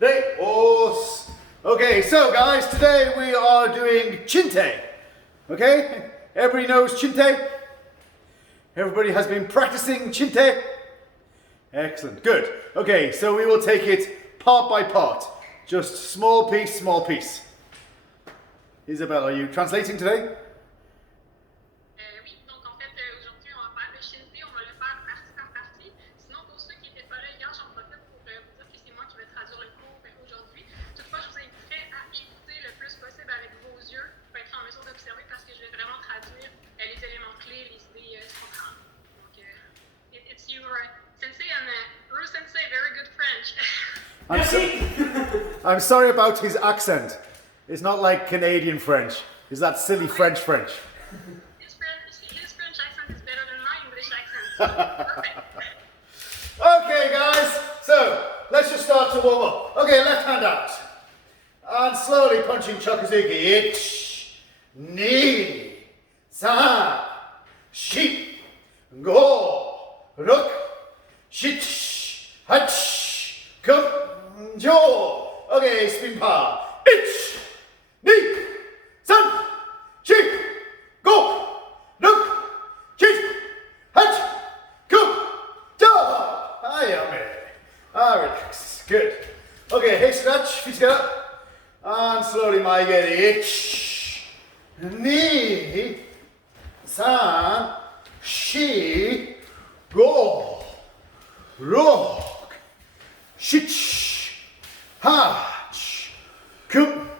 Day horse. Okay, so guys, today we are doing Chinte. Okay, everybody knows Chinte? Everybody has been practicing Chinte? Excellent, good. Okay, so we will take it part by part. Just small piece, small piece. Isabelle, are you translating today? Oui, donc en fait, aujourd'hui, on va faire le Chinte, on va le faire partie par partie. Sinon, pour ceux qui n'étaient pas là hier, j'en profite pour vous dire que c'est moi qui vais traduire le cours aujourd'hui. Toutefois, je vous inviterai à écouter le plus possible avec vos yeux pour être en mesure d'observer parce que je vais vraiment traduire les éléments clés, les idées centrales. Donc, it's you, Sensei, and Ru Sensei, very good French. I'm sorry about his accent. It's not like Canadian French. It's that silly French. His French accent is better than my English accent. So perfect. Okay, guys, so let's just start to warm up. Okay, left hand out. And slowly punching Chokazuki. Ich, ni, san, shi, go, ruk, shich, hach, kum, jo. Okay, spin pa. Ich, ni, san, shi, go, ruk, shich, hach, kum, jo. Relax. Good. Okay, hip stretch, feet together. And slowly my get ich, ni, san, shi, go, rock, shich, hach, kum,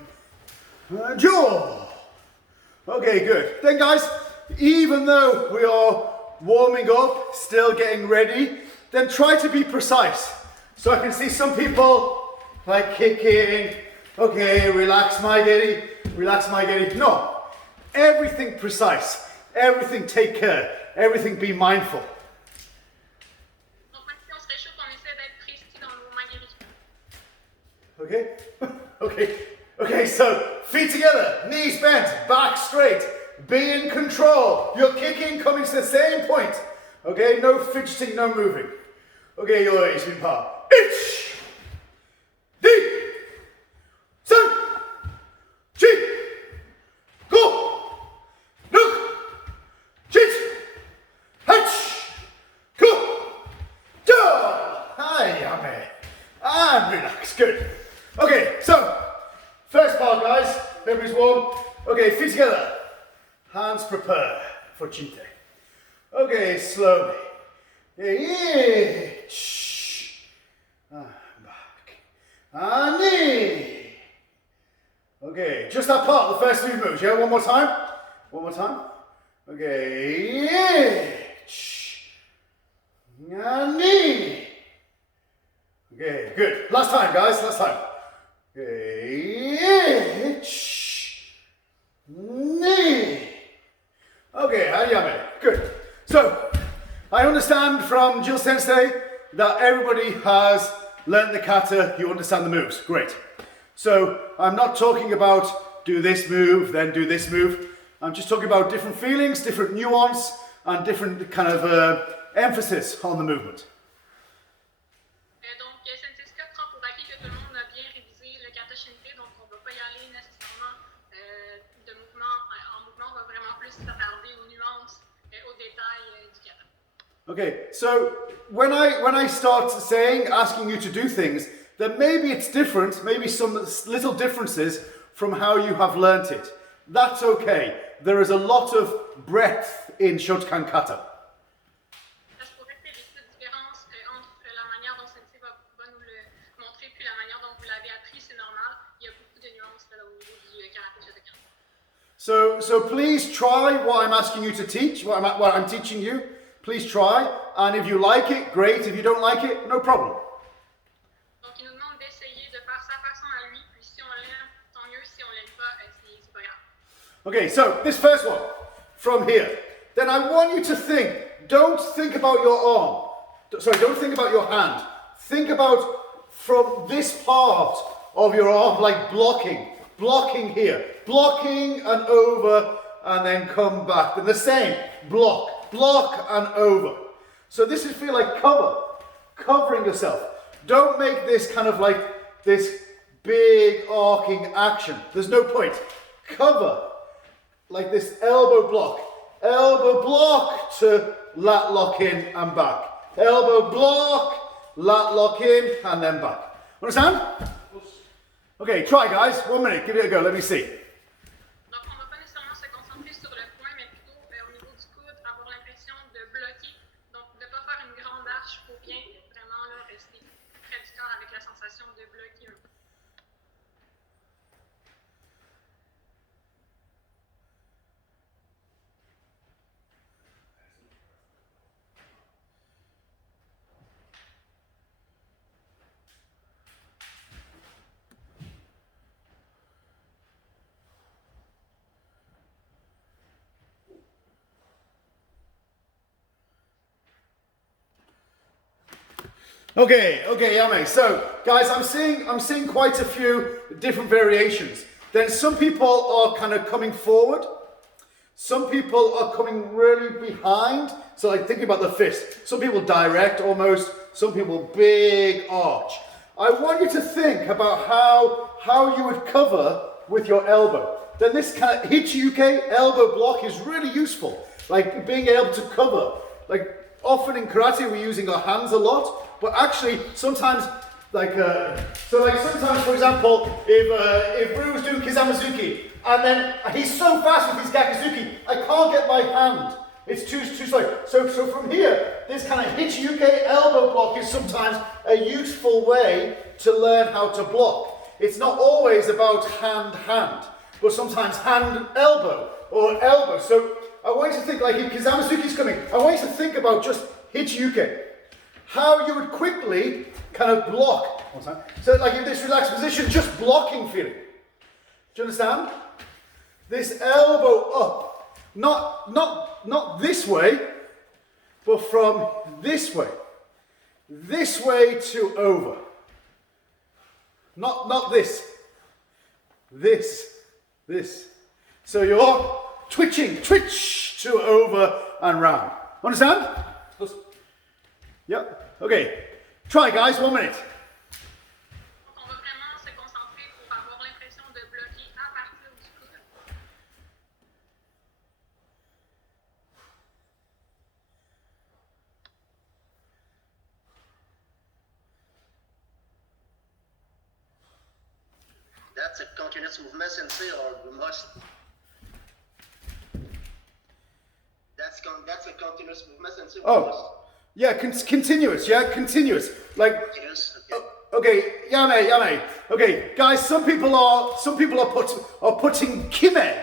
jo. Okay, good. Then guys, even though we are warming up, still getting ready, then try to be precise. So I can see some people like kicking, okay, relax my giddy, relax my giddy. No, everything precise, everything take care, everything be mindful. Donc, même si on serait chaud, on essaie d'être précis dans le mouvement Okay? guéri. Okay, so feet together, knees bent, back straight, be in control. You're kicking, coming to the same point. Okay, no fidgeting, no moving. Okay, your spin pa. Ich, di, san, chi, go, look, chit, hatch, go, down. Hi, yummy. And relax, good. Okay, so first part, guys. Everybody's warm. Okay, feet together. Hands prepare for Chinte. Okay, slowly. Ich. And back. And knee. Okay, just that part, the first three moves. Yeah, one more time. One more time. Okay. Ich. And knee. Okay, good. Last time, guys. Last time. Okay. Ich. Knee. Okay, Hayame. Good. So, I understand from Jill Sensei that everybody has learned the kata, you understand the moves. Great. So, I'm not talking about do this move, then do this move. I'm just talking about different feelings, different nuance, and different kind of emphasis on the movement. Donc, Sensei Scott prend pour acquis que tout le monde a bien révisé le kata Chinte, donc on ne va pas y aller nécessairement de mouvement en mouvement, on va vraiment plus s'attarder aux nuances, aux détails du kata. Okay, so when I start asking you to do things, then maybe it's different, maybe some little differences from how you have learnt it. That's okay. There is a lot of breadth in Shotokan kata. Ça se pourrait qu'il y ait des petites différences entre la manière dont Sensei va nous le montrer puis la manière dont vous l'avez appris, c'est normal. Il y a beaucoup de nuances là, au niveau du karaté Shotokan. So please try what I'm asking you to teach, what I'm teaching you. Please try, and if you like it, great. If you don't like it, no problem. Donc il nous demande d'essayer de faire sa façon à lui, puis si on l'aime, tant mieux. Si on l'aime pas, c'est pas grave. Okay, so this first one, from here. Then I want you to think, don't think about your arm. Sorry, don't think about your hand. Think about from this part of your arm, like blocking here, blocking and over, and then come back. Then the same, block and over. So this is feel like covering yourself. Don't make this kind of like this big arcing action. There's no point. Cover, like this elbow block to lat lock in and back. Elbow block, lat lock in and then back. Understand? Okay, try guys, 1 minute, give it a go, let me see. Donc, on ne va pas nécessairement se concentrer sur le point, mais plutôt au niveau du coude, avoir l'impression de bloquer. Donc, de ne pas faire une grande arche pour bien vraiment là, rester près du corps avec la sensation de bloquer un peu. Okay, Yame. So, guys, I'm seeing quite a few different variations. Then some people are kind of coming forward. Some people are coming really behind. So, like thinking about the fist. Some people direct almost. Some people big arch. I want you to think about how you would cover with your elbow. Then this kind of Hichiyuke elbow block is really useful. Like being able to cover. Like often in karate we're using our hands a lot. But actually, sometimes, sometimes, for example, if Ryu was doing Kizamazuki, and then he's so fast with his Gakuzuki, I can't get my hand. It's too slow. So from here, this kind of Hichiyuke elbow block is sometimes a useful way to learn how to block. It's not always about hand, but sometimes hand, elbow, or elbow. So I want you to think, like if Kizamazuki's coming, I want you to think about just Hichiyuke. How you would quickly kind of block. So like in this relaxed position, just blocking feeling. Do you understand? This elbow up. Not this way, but from this way. This way to over. Not this. This. So you're twitching, twitch to over and round. Understand? Yep. Okay. Try guys, 1 minute. Donc, on va vraiment se concentrer pour avoir l'impression de bloquer à partir du coude. That's a continuous movement, sensei, or we must. That's a continuous movement, sensei. Oh. Yeah, continuous, continuous. Like, Continuous, okay, Yame. Okay, guys, some people are putting kime,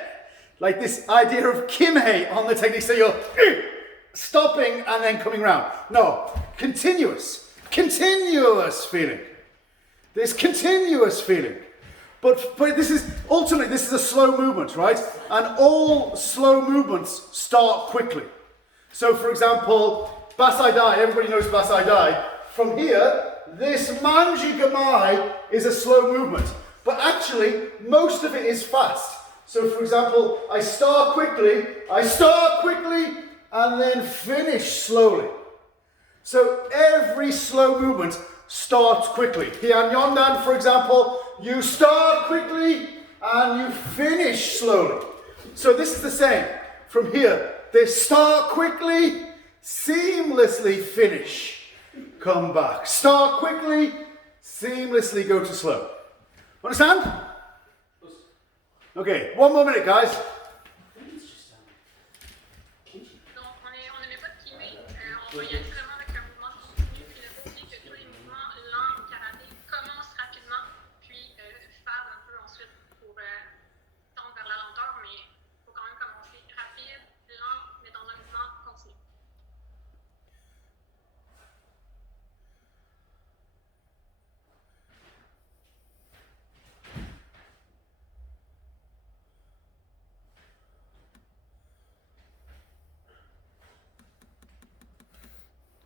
like this idea of kime on the technique. So you're stopping and then coming round. No, continuous feeling. This continuous feeling. But this is ultimately this is a slow movement, right? And all slow movements start quickly. So, for example, Basai Dai, everybody knows Basai Dai. From here, this Manji Gamai is a slow movement. But actually, most of it is fast. So for example, I start quickly, and then finish slowly. So every slow movement starts quickly. Heian Yondan, for example, you start quickly and you finish slowly. So this is the same. From here, they start quickly, seamlessly finish, come back. Start quickly, seamlessly go to slow. Understand? Okay, 1 more minute, guys. Donc, on ne met pas de kiné. On va y aller vraiment avec un mouvement continu. Puis, il faut oublier que tous les mouvements lents au karaté commencent rapidement, puis fade un peu ensuite pour tendre vers la lenteur. Mais il faut quand même commencer rapide, lent, mais dans un mouvement continu.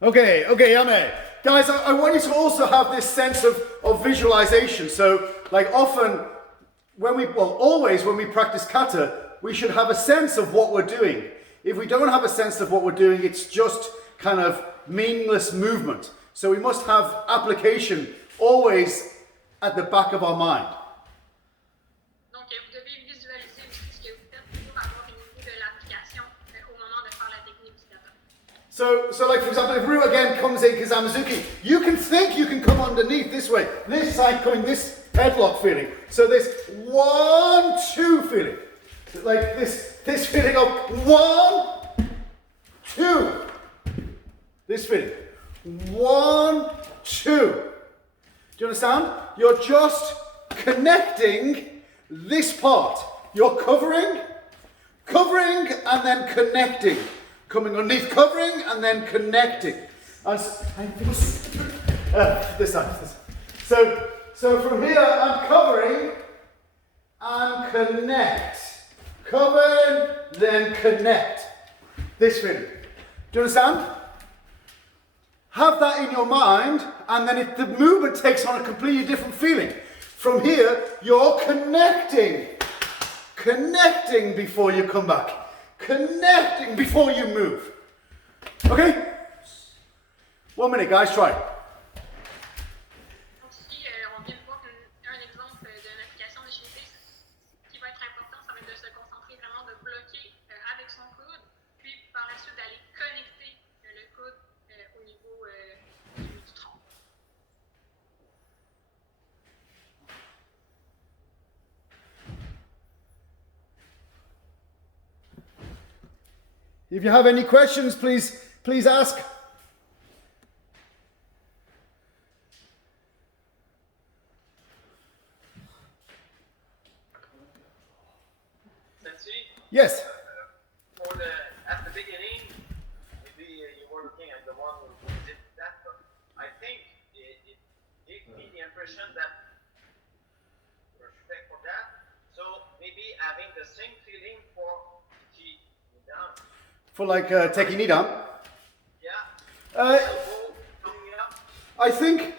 Okay, Yame. Guys, I want you to also have this sense of visualization. So, like often, always when we practice kata, we should have a sense of what we're doing. If we don't have a sense of what we're doing, it's just kind of meaningless movement. So we must have application always at the back of our mind. Donc, vous devez visualiser aussi ce que vous faites pour avoir une idée de l'application au moment de faire la technique du kata. So like for example, if Ryu again comes in Kazamazuki, you can think you can come underneath this way. This side coming, this headlock feeling. So this 1, 2 feeling. Like this feeling of 1, 2. This feeling. 1, 2. Do you understand? You're just connecting this part. You're covering, and then connecting. Coming underneath, covering, and then connecting. And this side. So from here, I'm covering and connect. Cover, then connect. This feeling. Do you understand? Have that in your mind, and then the movement takes on a completely different feeling. From here, you're connecting. Connecting before you come back. Connecting before you move. Okay? 1 minute, guys, try. Donc ici, on vient de voir un exemple d'une application de Chinte. Ce qui va être important, ça va être de se concentrer vraiment, de bloquer avec son coude, puis par la suite d'aller connecter le coude au niveau du tronc. If you have any questions, please ask. Yes. At the beginning, maybe you were looking at the one who did that, but I think it gave me the impression that respect for that. So maybe having the same feeling for T down. For like taking knee down. Yeah. Uh, Coming up. I think,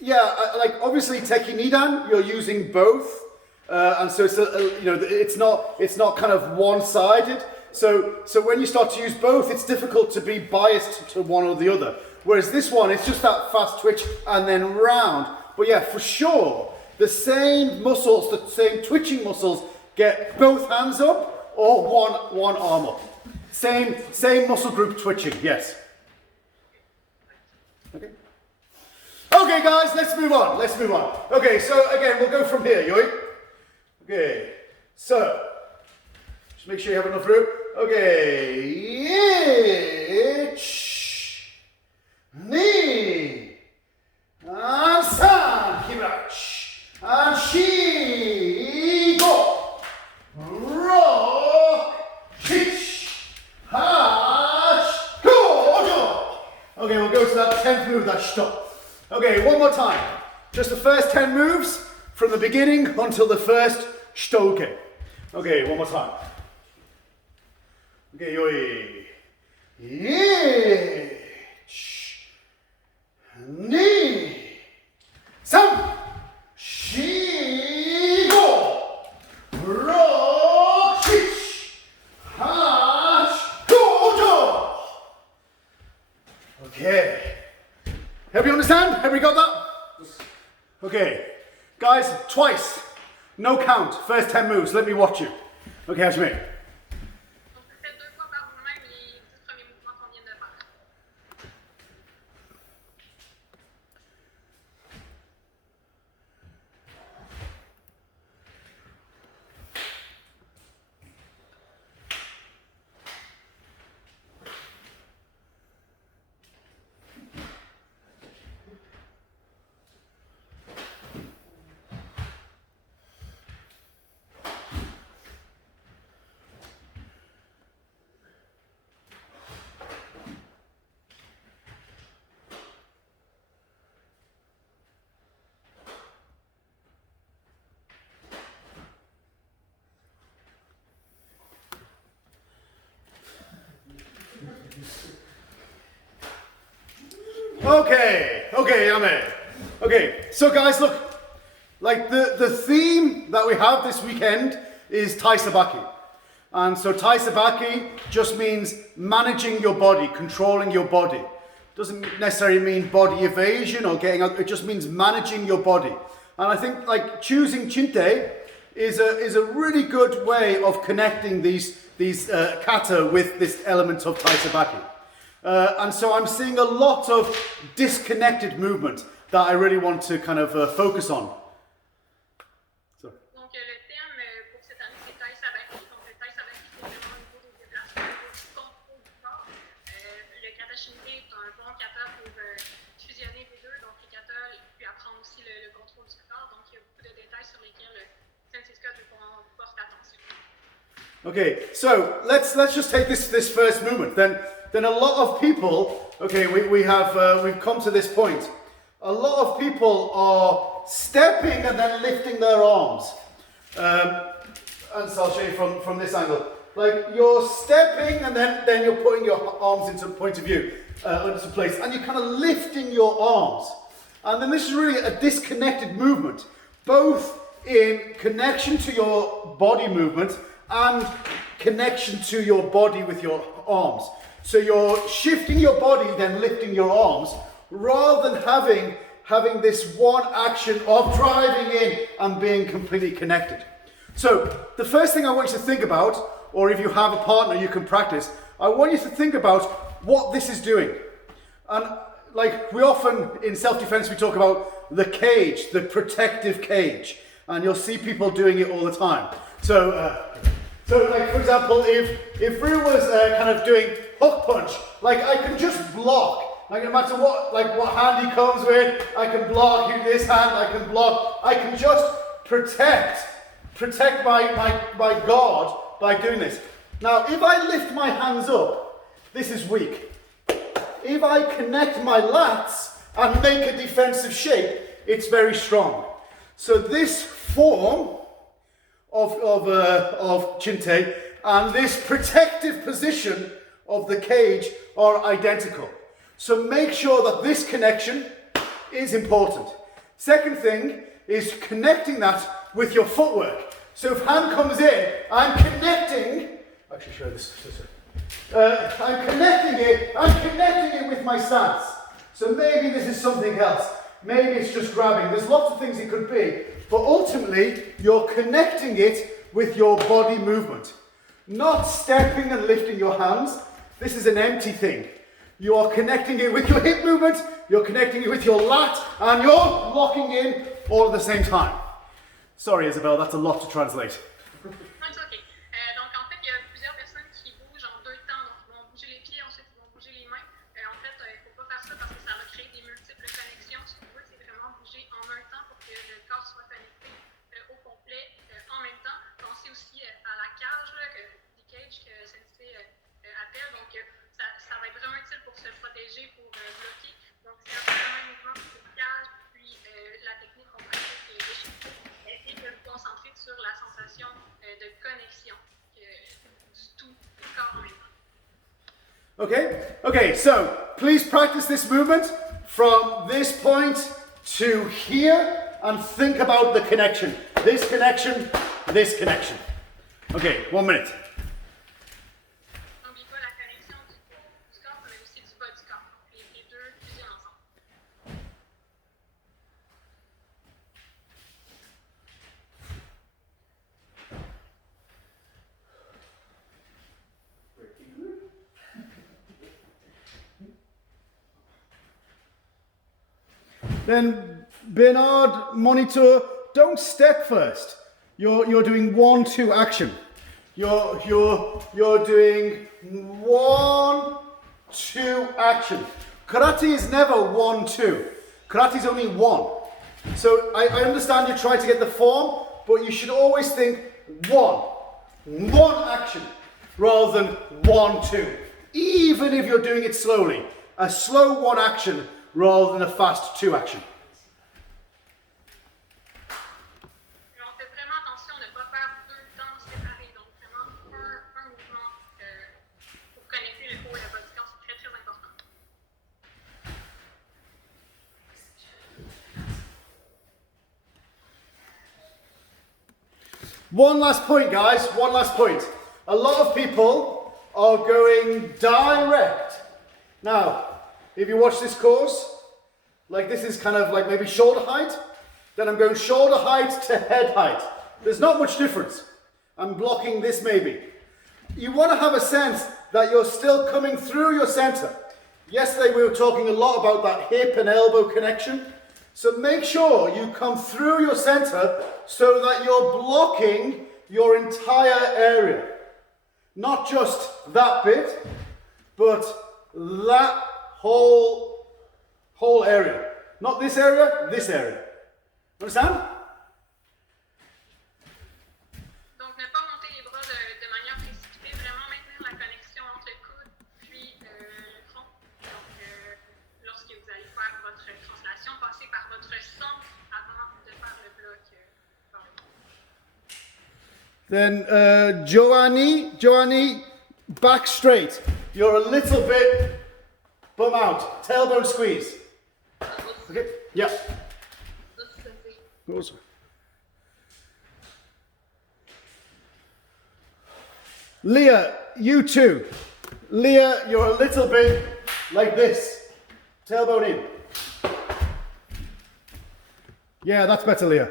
yeah, like obviously taking knee down, you're using both. And so it's it's not kind of one-sided. So when you start to use both, it's difficult to be biased to one or the other. Whereas this one, it's just that fast twitch and then round. But yeah, for sure, the same muscles, the same twitching muscles, get both hands up or one arm up. Same muscle group twitching. Yes. Okay. Okay, guys, let's move on. Okay, so again, we'll go from here, Yui. Okay, so just make sure you have enough room. Okay, ich, ni, and san, kibach, and shi, go, ro, shish, hash, go. Okay, we'll go to that 10th move, that stop. Okay, one more time. Just the first 10 moves from the beginning until the first stoke. Okay, one more time. Okay, yoi. Ich, ni, san, shi, go, ro, shish, hash, go. Okay. Everybody understand? Everybody got that? Okay. Guys, twice. No count. First 10 moves. Let me watch you. Okay, Hajime. Donc, vous faites 2 fois par vous-même les 10 premiers mouvements qu'on vient de faire. Okay, I'm in. Okay, so guys, look, like the theme that we have this weekend is Tai Sabaki. And so Tai Sabaki just means managing your body, controlling your body. Doesn't necessarily mean body evasion or getting out, it just means managing your body. And I think like choosing Chinte is a really good way of connecting these kata with this element of Tai sabaki. And so I'm seeing a lot of disconnected movement that I really want to kind of focus on. So. Donc, le thème pour cette année, c'est Tai sabaki. Donc, le Tai sabaki, c'est vraiment au niveau des déplacements, au niveau du contrôle du corps. Le kata Chinte est un bon kata pour fusionner les deux. Donc, les kata, puis apprendre aussi le contrôle du corps. Donc, il y a beaucoup de détails sur lesquels Sensei Scott veut qu'on porte attention. Okay, so let's just take this first movement. Then a lot of people, okay, we've come to this point. A lot of people are stepping and then lifting their arms. And so I'll show you from this angle. Like you're stepping and then you're putting your arms into point of view, into place, and you're kind of lifting your arms. And then this is really a disconnected movement, both in connection to your body movement and connection to your body with your arms. So you're shifting your body, then lifting your arms, rather than having this one action of driving in and being completely connected. So the first thing I want you to think about, or if you have a partner you can practice, I want you to think about what this is doing. And like we often in self-defense we talk about the cage, the protective cage, and you'll see people doing it all the time. So like for example, if Rue was kind of doing hook punch, like I can just block. Like no matter what hand he comes with, I can block. In this hand, I can block. I can just protect my guard by doing this. Now, if I lift my hands up, this is weak. If I connect my lats and make a defensive shape, it's very strong. So this form of Chinte and this protective position of the cage are identical. So make sure that this connection is important. Second thing is connecting that with your footwork. So if hand comes in, I'm connecting. Actually, show this. I'm connecting it with my stance. So maybe this is something else. Maybe it's just grabbing. There's lots of things it could be. But ultimately, you're connecting it with your body movement. Not stepping and lifting your hands. This is an empty thing. You are connecting it with your hip movement, you're connecting it with your lat, and you're locking in all at the same time. Sorry, Isabel, that's a lot to translate. Non, c'est OK. Donc, en fait, il y a plusieurs personnes qui bougent en deux temps. Donc, ils vont bouger les pieds, ensuite, ils vont bouger les mains. En fait, il ne faut pas faire ça parce que ça va créer des multiples connexions. Ce qu'on veut, c'est vraiment bouger en un temps pour que le corps soit connecté au complet en même temps. Pensez aussi à la cage, du cage que Sensei appelle. Donc, ça va être vraiment utile pour se protéger, pour bloquer. Donc, c'est un peu le même mouvement que le cage, puis la technique qu'on pratique de Chinte. Essayez de vous concentrer sur la sensation de connexion du tout du corps en même temps. Okay, so please practice this movement from this point to here and think about the connection. This connection, this connection. Okay, 1 minute. N'oubliez pas la connexion du corps, mais aussi du bas du corps. Les deux fusionnent ensemble. Then Bernard, monitor, don't step first. You're doing 1-2 action. You're doing 1-2 action. Karate is never 1-2. Karate is only 1. So I understand you try to get the form, but you should always think 1 action rather than 1-2. Even if you're doing it slowly, a slow 1 action rather than a fast 2 action. On fait vraiment attention de ne pas faire deux temps séparés. Donc, vraiment, un mouvement pour connecter le haut et le bas du corps, c'est très, très important. One last point, guys. One last point. A lot of people are going direct. Now, if you watch this course, like this is kind of like maybe shoulder height. Then I'm going shoulder height to head height. There's not much difference. I'm blocking this maybe. You want to have a sense that you're still coming through your center. Yesterday we were talking a lot about that hip and elbow connection. So make sure you come through your center so that you're blocking your entire area. Not just that bit, but that whole area. Not this area, this area. Understand? Donc, ne pas monter les bras de manière précipitée, vraiment maintenir la connexion entre le coude puis le front. Donc, lorsque vous allez faire votre translation, passez par votre centre avant de faire le bloc par le Then Joanny, back straight. You're a little bit bum out. Tailbone squeeze. Okay, yeah. Goes. Leah, you too. Leah, you're a little bit like this. Tailbone in. Yeah, that's better, Leah.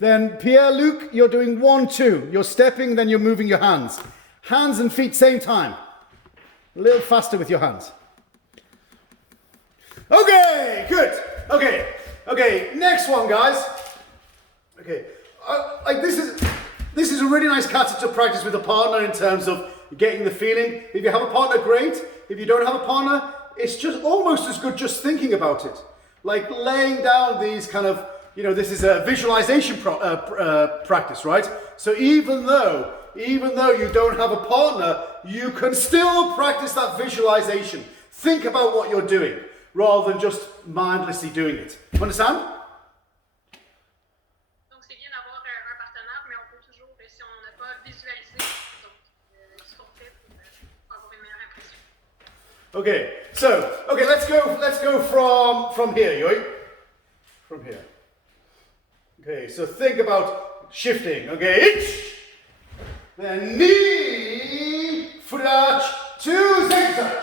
Then Pierre-Luc, you're doing 1, 2. You're stepping, then you're moving your hands. Hands and feet same time. A little faster with your hands. Okay, good. Okay, next one, guys. Okay, this is a really nice kata to practice with a partner in terms of getting the feeling. If you have a partner, great. If you don't have a partner, it's just almost as good just thinking about it. Like laying down these kind of, this is a visualization practice, right? So even though you don't have a partner, you can still practice that visualization. Think about what you're doing, rather than just mindlessly doing it. Understand? Donc, c'est bien d'avoir un partenaire, mais on peut toujours, si on n'a pas visualisé, donc, ce qu'on fait pour avoir une meilleure impression. Okay, let's go from here, Yoi. From here. Okay, so think about shifting. Okay, then knee, furach, 2 zigzag.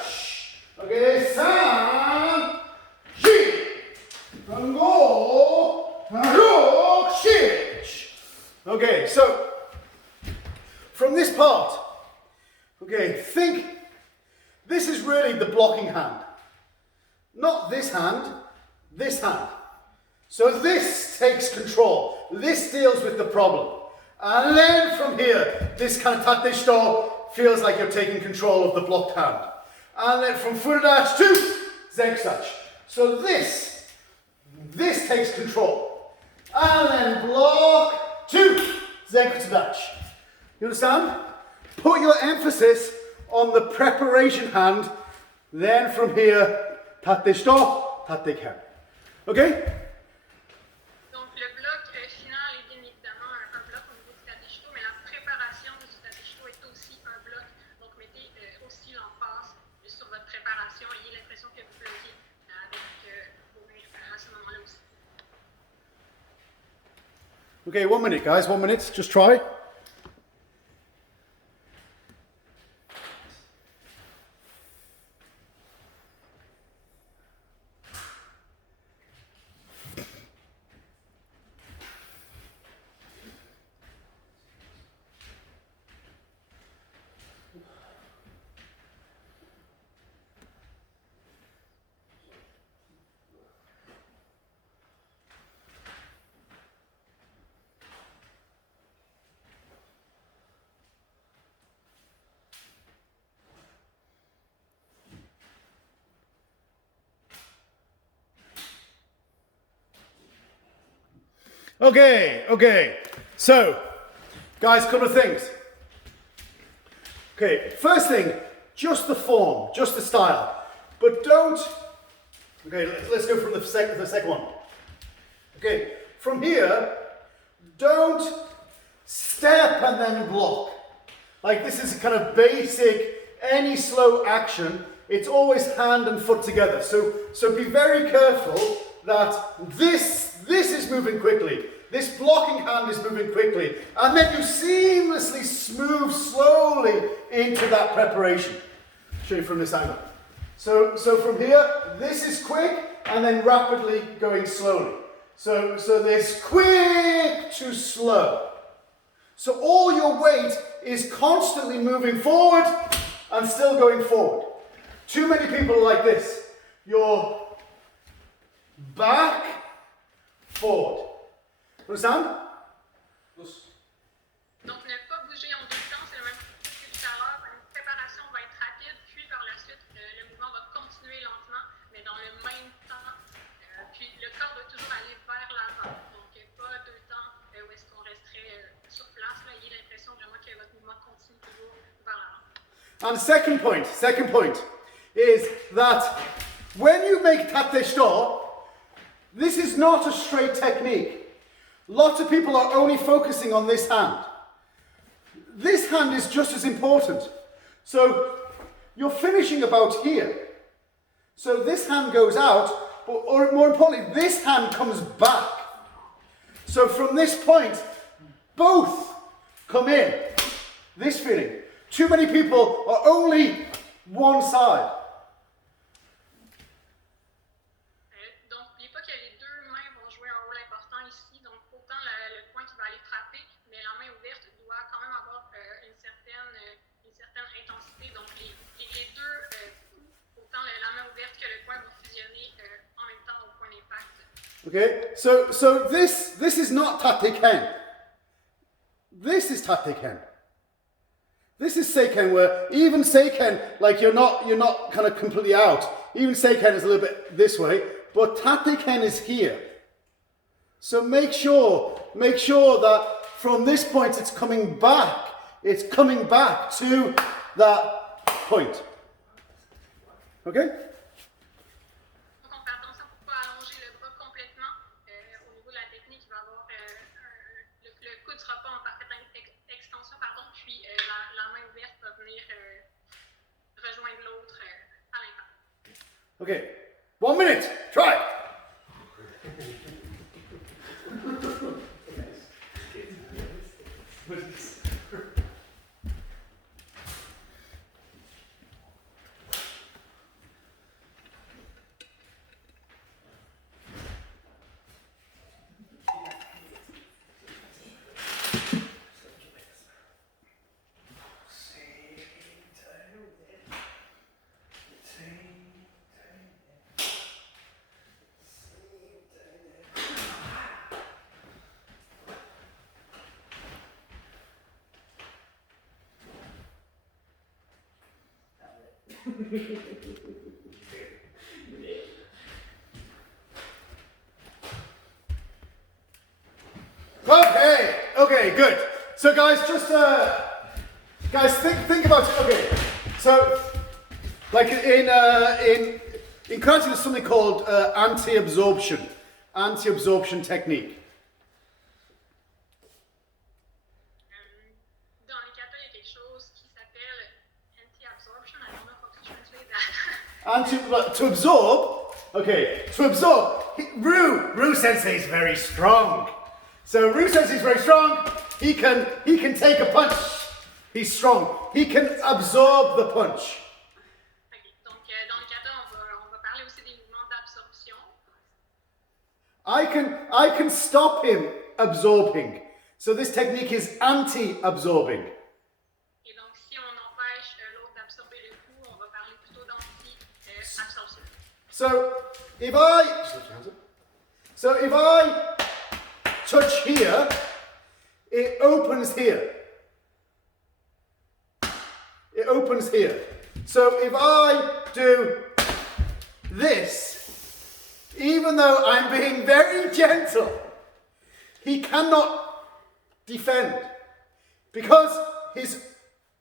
Okay, san, shi, go, rock, shich. Okay, so from this part, okay, think this is really the blocking hand. Not this hand, this hand. So this takes control. This deals with the problem. And then from here, this kind of tatteshto feels like you're taking control of the blocked hand. And then from furdash to zegsash. So this takes control. And then block to zegsash. You understand? Put your emphasis on the preparation hand. Then from here, tatteshto, tattekhem. Okay? Okay, 1 minute, guys, 1 minute. Just try. Okay. So, guys, couple of things. Okay, first thing, just the form, just the style. But don't, okay, let's go from the second one. Okay, from here, don't step and then block. Like this is a kind of basic, any slow action, it's always hand and foot together. So be very careful that this is moving quickly. This blocking hand is moving quickly. And then you seamlessly move slowly into that preparation. I'll show you from this angle. So from here, this is quick and then rapidly going slowly. So there's quick to slow. So all your weight is constantly moving forward and still going forward. Too many people are like this. You're back, forward. Understand? Donc, ne pas bouger en deux temps, c'est le même principe que tout à l'heure. Une préparation va être rapide, puis par la suite, le mouvement va continuer lentement, mais dans le même temps. Puis le corps doit toujours aller vers l'avant. Donc, pas deux temps où est-ce qu'on resterait sur place. Là, ayez l'impression vraiment que votre mouvement continue toujours vers l'avant. And second point is that when you make tate stop, this is not a straight technique. Lots of people are only focusing on this hand. This hand is just as important. So you're finishing about here. So this hand goes out, or more importantly, this hand comes back. So from this point, both come in. This feeling. Too many people are only one side. Donc, n'oubliez pas que les deux mains vont jouer un rôle important ici. Donc, autant le point qui va aller frapper, mais la main ouverte doit quand même avoir une certaine intensité. Donc, les deux coups, autant la main ouverte que le point vont fusionner en même temps au point d'impact. Okay, so this is not tate ken. This is tate ken. This is seiken, where even seiken, like you're not kind of completely out. Even seiken is a little bit this way, but tate ken is here. So make sure that from this point it's coming back. It's coming back to that point. Okay? Donc, on fait attention pour ne pas allonger le bras complètement. Au niveau de la technique, il va y avoir le coude ne sera pas en parfaite extension, pardon, puis la main ouverte va venir rejoindre l'autre à l'intérieur. Okay. 1 minute. Try. Okay, good. So guys, just think about it. Okay, so like in karate, there's something called anti-absorption technique. Dans les kata, il y a quelque chose qui s'appelle anti-absorption. I don't know how to translate that. To absorb, okay, Ru Sensei is very strong. So Ru Sensei is very strong. He can take a punch. He's strong. He can absorb the punch. Okay. Donc, dans le kata, on va parler aussi des mouvements d'absorption. I can stop him absorbing. So this technique is anti-absorbing. Et donc, si on empêche l'autre d'absorber le coup, on va parler plutôt d'anti-absorption. So if I touch here, it opens here. It opens here. So if I do this, even though I'm being very gentle, he cannot defend because his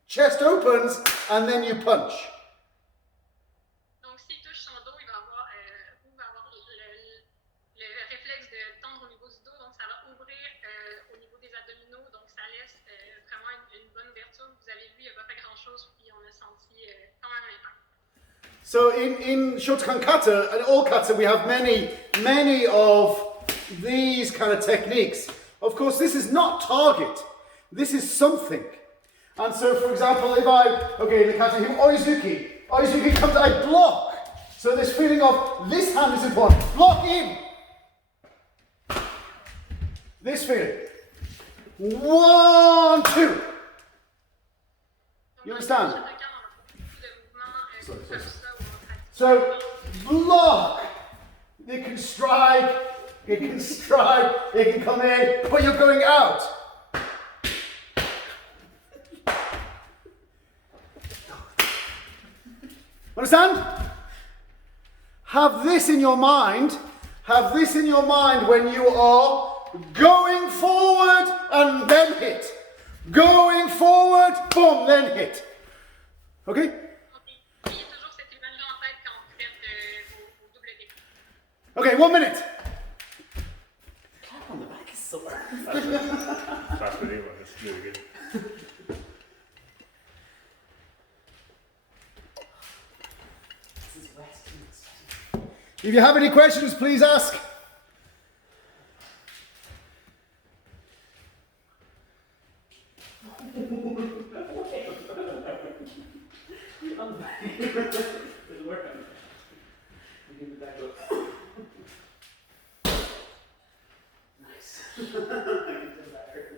chest opens and then you punch. Donc, s'il touche son dos, il va avoir le réflexe de tendre au niveau du dos, donc ça va ouvrir au niveau des abdominaux, donc ça laisse vraiment une bonne ouverture. Vous avez vu, il n'a pas fait grand-chose, puis on a senti quand même l'impact. So in Shotokan kata and all kata, we have many of these kind of techniques. Of course, this is not target. This is something. And so, for example, if in the kata, oizuki comes, I block. So this feeling of this hand is important. Lock in. This feeling. 1, 2. You understand? So block. It can strike, it can strike, it can come in, but you're going out. Understand? Have this in your mind. Have this in your mind when you are going forward and then hit. Going forward, boom, then hit. Okay? Okay, 1 minute. Clap on the back is so That's really good. That's really good. This is wet. If you have any questions, please ask. It'll work on it. We give it back up. Nice. I can feel that hurt.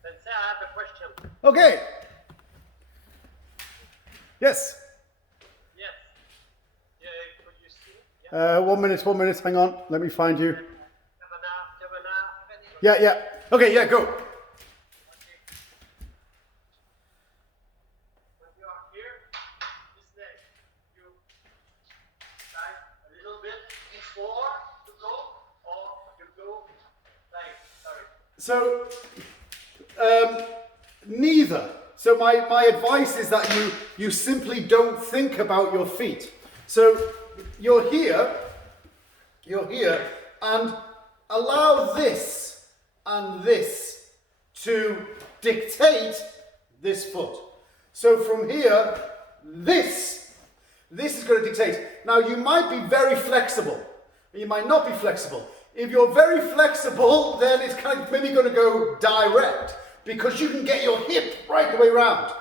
Sensei, I have a question. Okay. Yes. Yes. Yeah, could you see? Yeah. 1 minute, 1 minute. Hang on. Let me find you. Yavana. Yeah, yeah. Okay, yeah, go. Okay. When you are here, this leg, you side a little bit before to go, or you go like, sorry. So, neither. So my advice is that you simply don't think about your feet. So you're here, and allow this and this to dictate this foot. So from here, this is going to dictate. Now you might be very flexible, you might not be flexible. If you're very flexible, then it's kind of maybe going to go direct, because you can get your hip right the way around.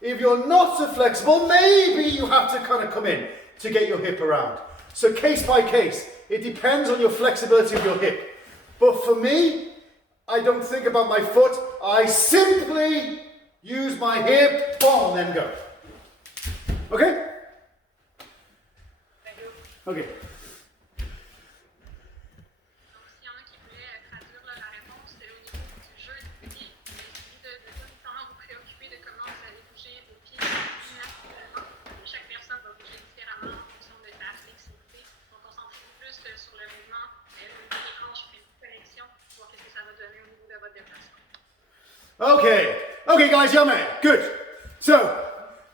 If you're not so flexible, maybe you have to kind of come in to get your hip around. So case by case, it depends on your flexibility of your hip. But for me, I don't think about my foot. I simply use my hip, boom, and then go. Okay? Thank you. Okay. Donc, s'il y en a qui voulaient traduire là, la réponse, c'est au niveau du jeu du pied. Il suffit de pas nécessairement vous préoccuper de comment vous allez bouger vos pieds naturellement. Chaque personne va bouger différemment en fonction de sa flexibilité. Donc, on s'en fout plus sur le mouvement. Au niveau des hanches, je fais une connexion pour voir ce que ça va donner au niveau de votre déplacement. Okay, guys, yummy, good. So,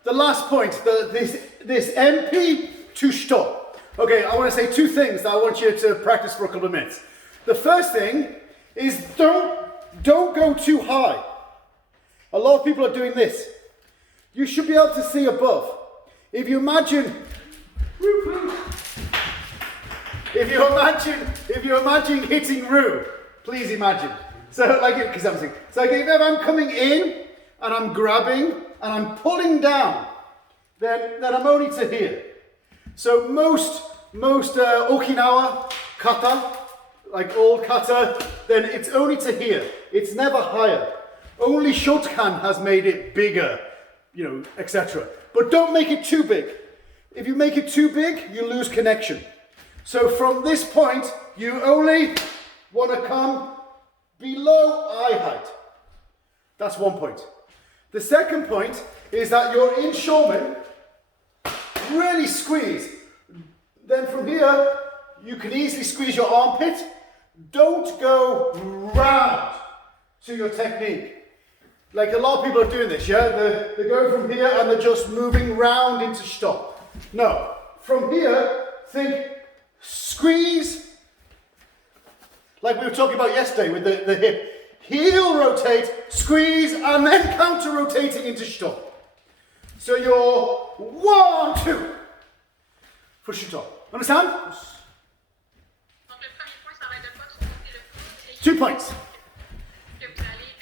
the last point, this MP to stop. Okay, I want to say 2 things that I want you to practice for a couple of minutes. The first thing is don't go too high. A lot of people are doing this. You should be able to see above. If you imagine hitting Roo, please imagine. So like because I'm saying, so like if I'm coming in and I'm grabbing and I'm pulling down, then I'm only to here. So most Okinawa kata, like old kata, then it's only to here. It's never higher. Only Shotokan has made it bigger, etc. But don't make it too big. If you make it too big, you lose connection. So from this point, you only want to come below eye height. That's one point. The second point is that you're in Shomen, really squeeze. Then from here, you can easily squeeze your armpit. Don't go round to your technique. Like a lot of people are doing this, yeah? They're going from here and they're just moving round into stop. No, from here, think squeeze Like we were talking about yesterday with the hip. Heel rotate, squeeze, and then counter rotating into shito. So you're 1, 2 for shito. Understand? Donc, le premier point, ça va être de ne pas trop monter le coude. Et 2 points. que vous allez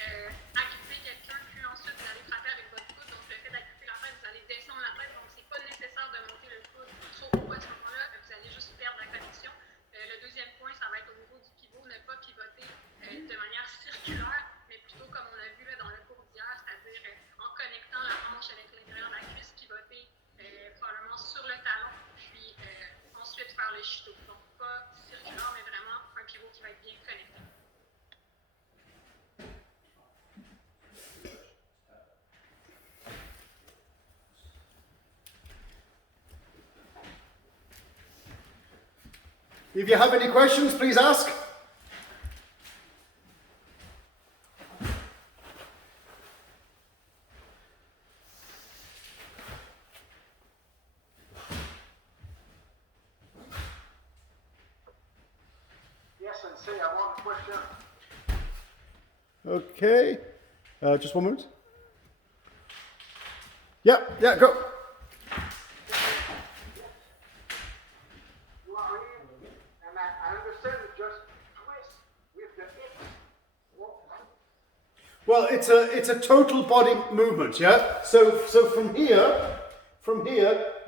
agripper quelqu'un, puis ensuite vous allez frapper avec votre coude. Donc, le fait d'agripper la tête, vous allez descendre la tête. Donc, c'est pas nécessaire de monter le coude trop haut à ce moment-là. Vous allez juste perdre la connexion. Le deuxième point, ça va être au niveau du pivot, ne pas pivoter de manière circulaire, mais plutôt comme on a vu là, dans le cours d'hier, c'est-à-dire en connectant la hanche avec l'intérieur de la cuisse, pivoter probablement sur le talon, puis ensuite faire le shito. Donc, pas circulaire, mais vraiment un pivot qui va être bien connecté. If you have any questions, please ask. Yes, Sensei, I want a question. Okay. Just 1 minute. Yeah, go. You are in, and I understand you just twist with the hips. Well, it's a total body movement, yeah? So from here,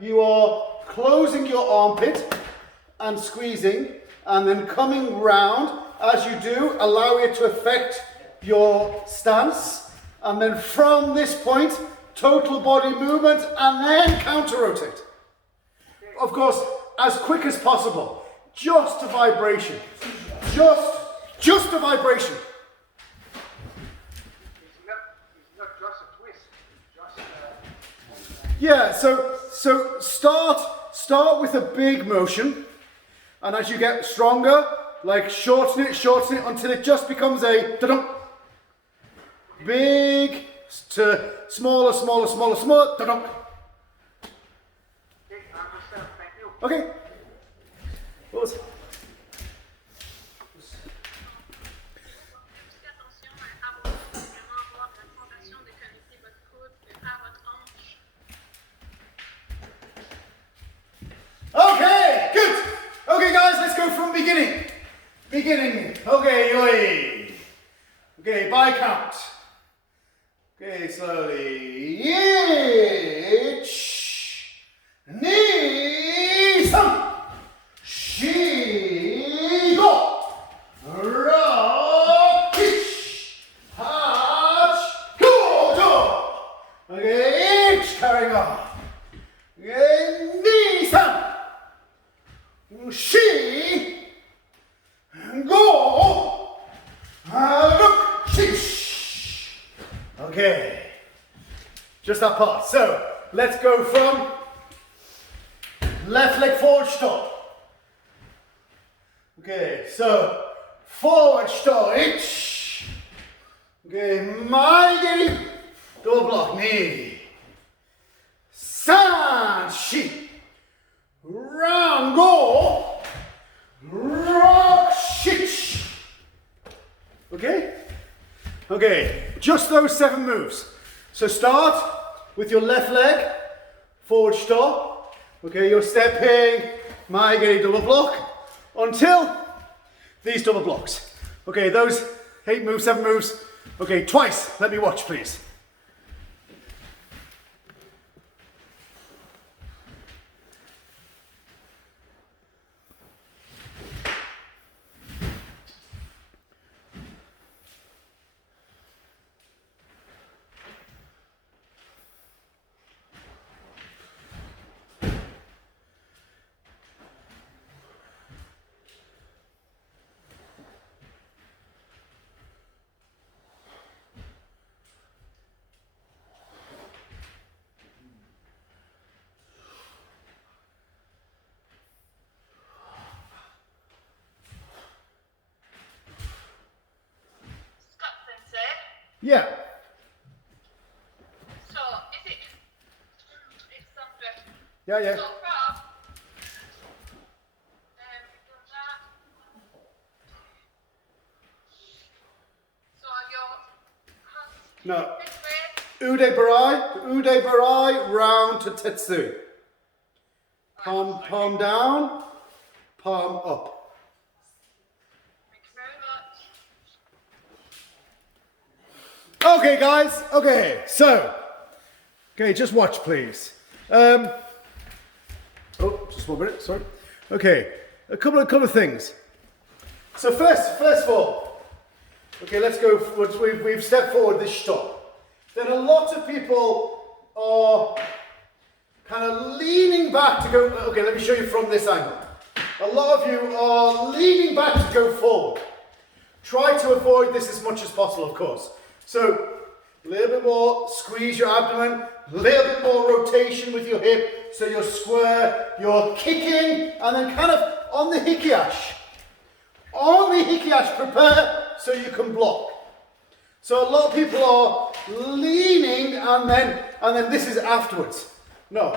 you are closing your armpit and squeezing, and then coming round. As you do, allow it to affect your stance, and then from this point, total body movement, and then counter rotate. Of course, as quick as possible. Just a vibration. Just a vibration. It's not just a twist, just Yeah, so start with a big motion, and as you get stronger, like shorten it until it just becomes a da-dum. Big to smaller, da-dum. Okay, I understand. Thank you. Okay. What was Aussi attention à vraiment avoir la sensation de connecter votre coude à votre hanche. Okay, good. Okay, guys, let's go from beginning. Okay, yoi. Okay, by count. Okay, slowly. Ich, ni, sam, shi, go. Ra, ish, hach, go, do. Okay, ich, carrying on. Okay, ni, sam. She go look shish. Okay, just that part. So let's go from left leg forward stop. Okay, so forward stop. Itch. Okay, my double block knee. San shi. Round go, rock shitch. Okay, just those 7 moves. So start with your left leg, forward stop. Okay, you're stepping, maigiri double block, until these double blocks. Okay, those 8 moves, 7 moves. Okay, twice, let me watch please. Yeah. So, is it? It's something. Yeah. So, from, No. Ude barai, round to tetsu. Palm down, palm up. Thank you very much. Okay, guys. Okay, so. Okay, just watch, please. Just 1 minute. Sorry. Okay, a couple of things. So first of all, okay, let's go. We've stepped forward this stop. Then a lot of people are kind of leaning back to go. Okay, let me show you from this angle. A lot of you are leaning back to go forward. Try to avoid this as much as possible, of course. So a little bit more, squeeze your abdomen, a little bit more rotation with your hip, so you're square, you're kicking, and then kind of on the hikiash. On the hikiash, prepare so you can block. So a lot of people are leaning and then this is afterwards. No.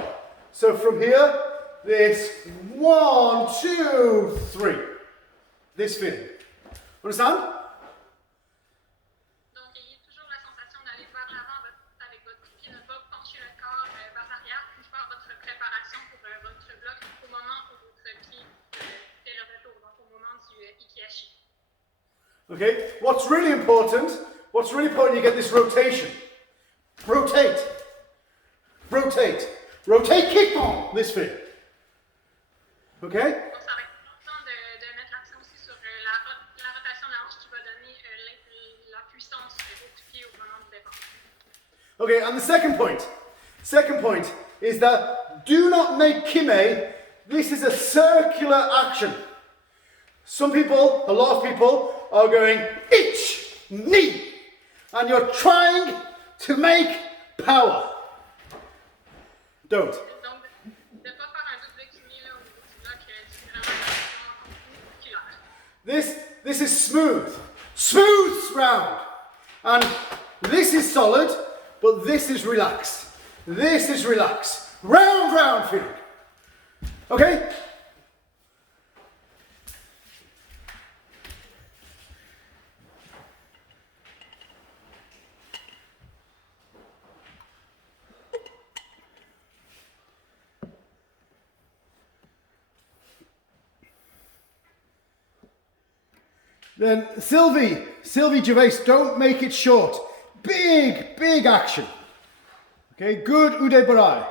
So from here, this 1, 2, 3. This feeling. Understand? Donc, ayez toujours la sensation d'aller vers l'avant avec votre pied, ne pas pencher le corps vers l'arrière, puis faire votre préparation pour votre bloc au moment où votre pied fait le retour, donc au moment du ikiashi. Okay. What's really important, you get this rotation. Rotate. Rotate. Rotate, kick on. This feeling. Okay? Donc, ça va être important de mettre l'accent aussi sur la rotation de la hanche qui va donner la puissance au pied au moment du départ. Okay, and the second point is that do not make kime. This is a circular action. A lot of people are going ich, ni, and you're trying to make power. Don't. Donc, de ne pas faire un double kime là, au niveau du bloc, c'est vraiment musculaire. This is smooth round, and this is solid, but this is relaxed. This is relaxed. Round feeling. Okay? Then Sylvie Gervais, don't make it short. Big action. Okay, good ude barai.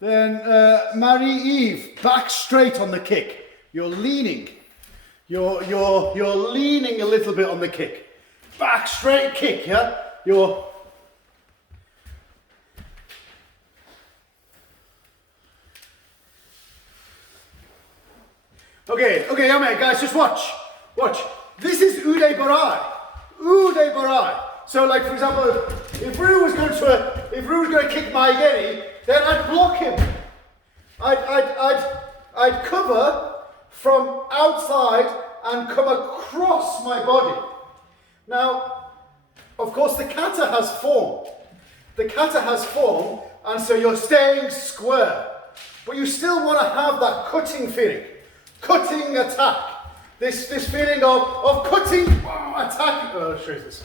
Then Marie-Eve, back straight on the kick. You're leaning. You're leaning a little bit on the kick. Back straight kick, yeah? Okay, yeah, guys, just watch. This is ude barai. So, like for example, if Rue was going to kick Maigeri, then I'd block him. I'd cover from outside and come across my body. Now, of course, the kata has form. And so you're staying square, but you still want to have that cutting feeling. Cutting attack. This feeling of cutting attack. Oh, I'll show you this.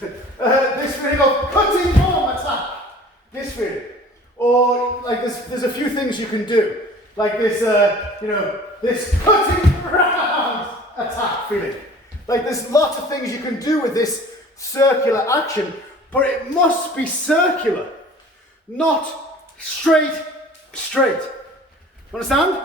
This feeling of cutting attack. This feeling. Or like there's a few things you can do. Like this, this cutting round attack feeling. Like there's lots of things you can do with this circular action, but it must be circular, not straight. Understand?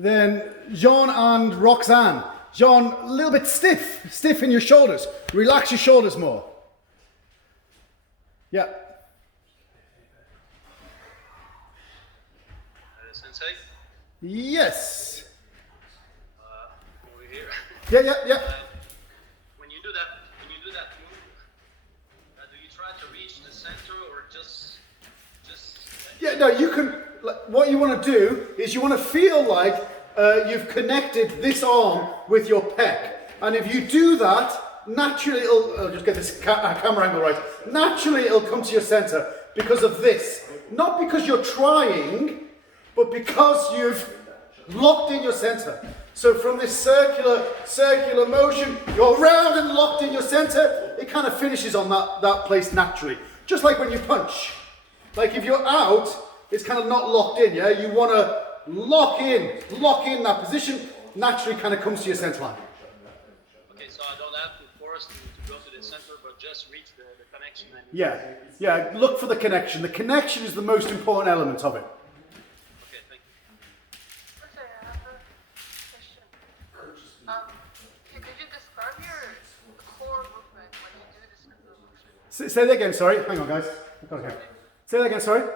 Then Jean and Roxanne, John, a little bit stiff in your shoulders. Relax your shoulders more. Yeah. Sensei, Yes. over here. Yeah. When you do that move, do you try to reach the center or just? Yeah, no, you can, what you want to do is you want to feel like you've connected this arm with your pec. And if you do that, naturally I'll just get this camera angle right. Naturally it'll come to your center because of this. Not because you're trying, but because you've locked in your center. So from this circular motion, you're round and locked in your center, it kind of finishes on that place naturally. Just like when you punch. Like if you're out, it's kind of not locked in, yeah? You want to lock in that position, naturally kind of comes to your center line. Okay, so I don't have to force to go to the center, but just reach the connection. Yeah, look for the connection. The connection is the most important element of it. Okay, thank you. Okay, I have a question. Could you describe your core movement when you do this motion? Say that again, sorry. Hang on, guys. Okay. Say that again, sorry. Could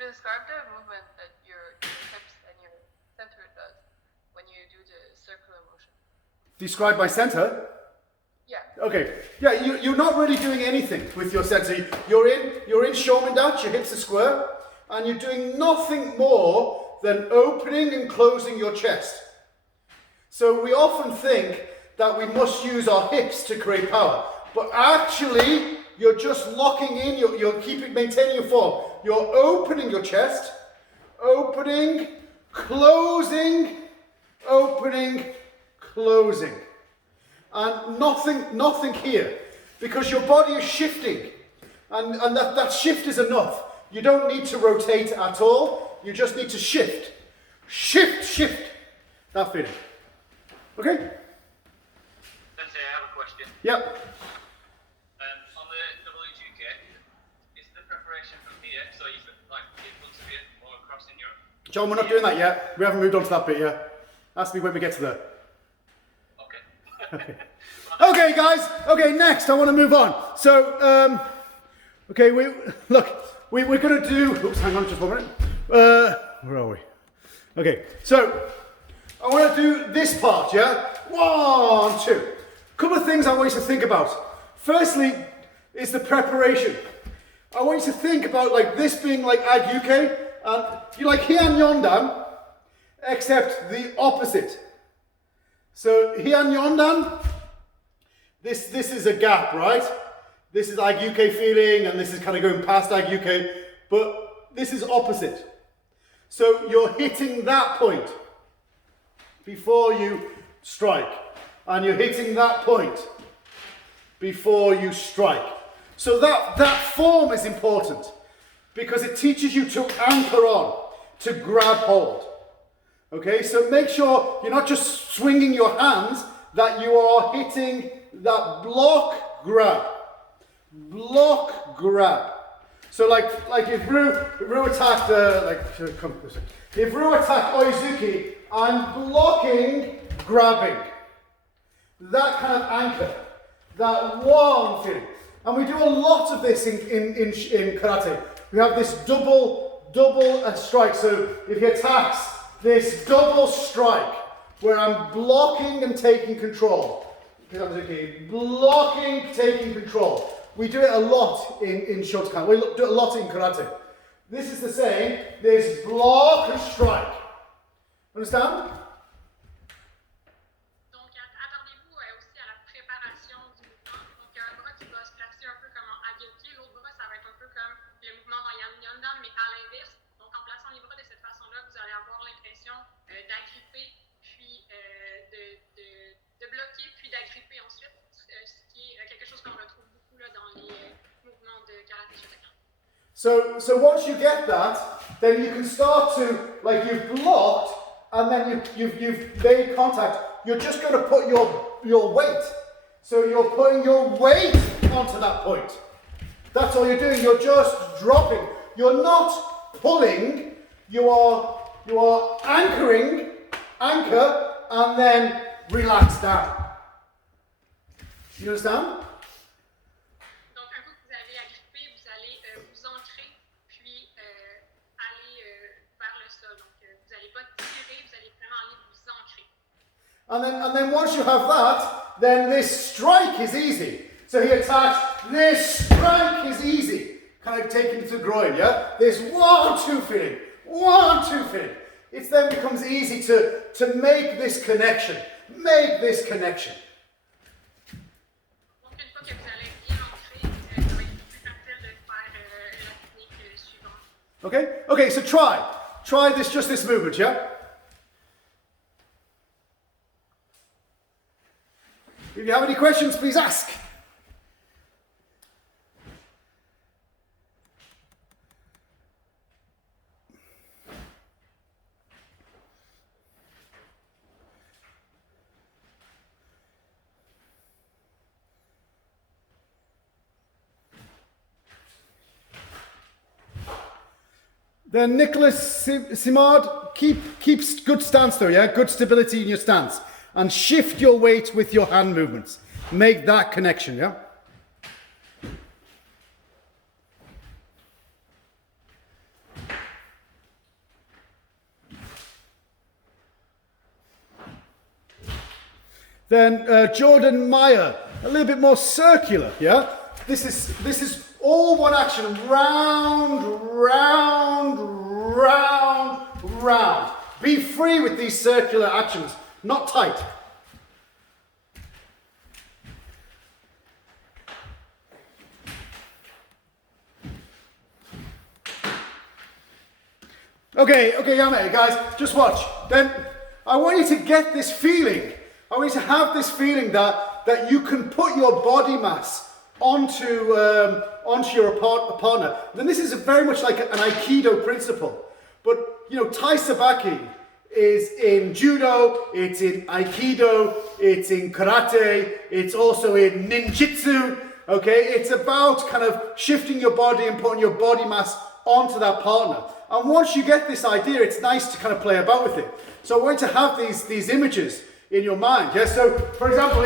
you describe the movement that your hips and your center does when you do the circular motion? Describe my center. Yeah. Okay. Yeah, you're not really doing anything with your center. You're in Shomendachi, your hips are square, and you're doing nothing more than opening and closing your chest. So we often think that we must use our hips to create power, but actually you're just locking in, you're maintaining your form. You're opening your chest, opening, closing, opening, closing. And nothing here, because your body is shifting, and that shift is enough. You don't need to rotate at all, you just need to shift. Shift. That feeling. Okay? Sensei, I have a question. Yep. On the WGK, is the preparation from here, so you like it looks a bit more across in your... John, we're not doing that yet. We haven't moved on to that bit yet. Ask me when we get to there. Okay. Okay, guys. Okay, next I want to move on. So, okay, we're going to do. Oops, hang on, just 1 minute. Where are we? Okay, so I want to do this part. Yeah, 1, 2. Couple of things I want you to think about. Firstly, is the preparation. I want you to think about like this being like agyuke, and you like Heian Yondan, except the opposite. So Heian Yondan, this is a gap, right? This is agyuke feeling, and this is kind of going past agyuke, but this is opposite. So you're hitting that point before you strike, and you're hitting that point before you strike. So that form is important because it teaches you to anchor on, to grab hold. Okay, so make sure you're not just swinging your hands, that you are hitting that block grab. So like if Ru attacked if Ru attacked Oizuki, I'm blocking, grabbing. That kind of anchor, that one feeling. And we do a lot of this in karate. We have this double strike. So if he attacks, this double strike where I'm blocking and taking control. Blocking, taking control. We do it a lot in Shotokan. We do it a lot in karate. This is the same. This block and strike. Understand? Donc, attardez-vous aussi à la préparation du mouvement. Donc, il y a un bras qui va se placer un peu comme en agyuke, l'autre bras, ça va être un peu comme le mouvement dans Yan Yondan, mais à l'inverse. Donc, en plaçant les bras de cette façon-là, vous allez avoir l'impression d'agripper, puis de bloquer, puis d'agripper ensuite, ce qui est quelque chose qu'on retrouve beaucoup là, dans les mouvements de karaté Shotokan. So once you get that, then you can start to, like you've blocked, and then you've made contact. You're just going to put your weight. So you're putting your weight onto that point. That's all you're doing. You're just dropping. You're not pulling. You are anchoring, anchor, and then relax down. You understand? Donc, un coup que vous allez agripper, vous allez vous ancrer, puis aller vers le sol. Donc, vous n'allez pas tirer, vous allez vraiment aller vous ancrer. And then once you have that, then this strike is easy. So he attacks, this strike is easy. Kind of taking it to the groin, yeah? This 1-2 fitting, 1-2 fitting. It then becomes easy to make this connection. Make this connection. Donc, une fois que vous allez bien ancrer, ça va être plus facile de faire la technique suivante. Okay? Okay, so try this, just this movement, yeah? If you have any questions, please ask. Then Nicholas Simard, keep good stance though, yeah? Good stability in your stance. And shift your weight with your hand movements. Make that connection, yeah? Then Jordan Meyer, a little bit more circular, yeah? This is all one action, round, round, round, round. Be free with these circular actions, not tight. Okay, Yame, guys, just watch. Then I want you to get this feeling. I want you to have this feeling that you can put your body mass onto your partner. Then this is very much like an Aikido principle. But, you know, Tai Sabaki is in Judo, it's in Aikido, it's in Karate, it's also in Ninjutsu, okay? It's about kind of shifting your body and putting your body mass onto that partner. And once you get this idea, it's nice to kind of play about with it. So I want you to have these images in your mind, yes? So, for example,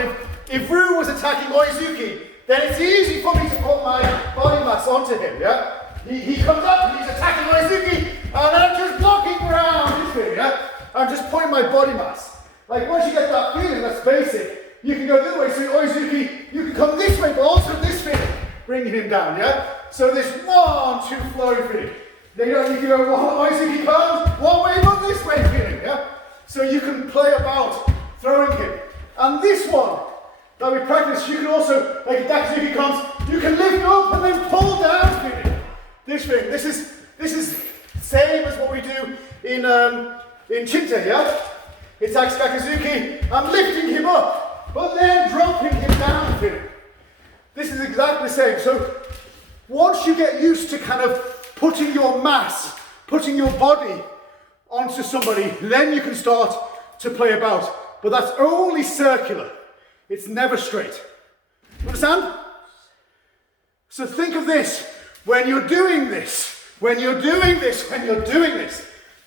if Ryu was attacking Oizuki, then it's easy for me to put my body mass onto him, yeah? He comes up and he's attacking Oizuki, and I'm just blocking around his thing, yeah? I'm just putting my body mass. Like, once you get that feeling, that's basic, you can go the other way. So Oizuki, you can come this way, but also this feeling, bringing him down, yeah? So this 1-2 flowing feeling. Then you can go, Oizuki comes, one way, but this way feeling, yeah? So you can play about throwing him. And this one that we practice, you can also, like if Dakizuki comes, you can lift up and then pull down feeling. This thing. This is same as what we do in Chinte, yeah? It's Dakizuki, I'm lifting him up, but then dropping him down feeling. This is exactly the same. So once you get used to kind of putting your mass, putting your body onto somebody, then you can start to play about. But that's only circular. It's never straight. Understand? So think of this. When you're doing this,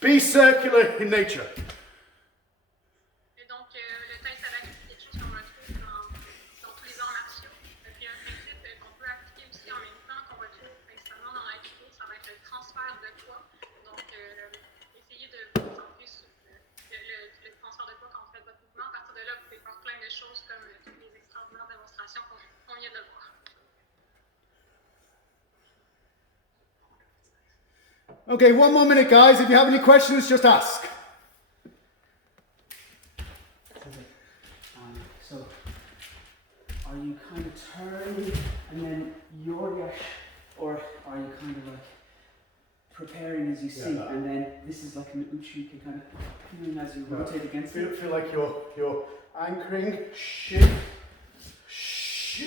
be circular in nature. Et donc, le tai sabaki, c'est quelque chose qu'on retrouve dans tous les arts martiaux. Puis un principe qu'on peut appliquer aussi en même temps, qu'on retrouve principalement dans l'aïkido, ça va être le transfert de poids. Donc, essayez de vous concentrer sur le transfert de poids quand vous faites votre mouvement. À partir de là, vous pouvez faire plein de choses comme toutes les extraordinaires démonstrations qu'on vient de voir. Okay, one more minute, guys. If you have any questions, just ask. So, are you kind of turning and then yorgash, or are you kind of like preparing as you see, and then this is like an uchi kind of feeling as you rotate against it? Feel like you're anchoring, shift,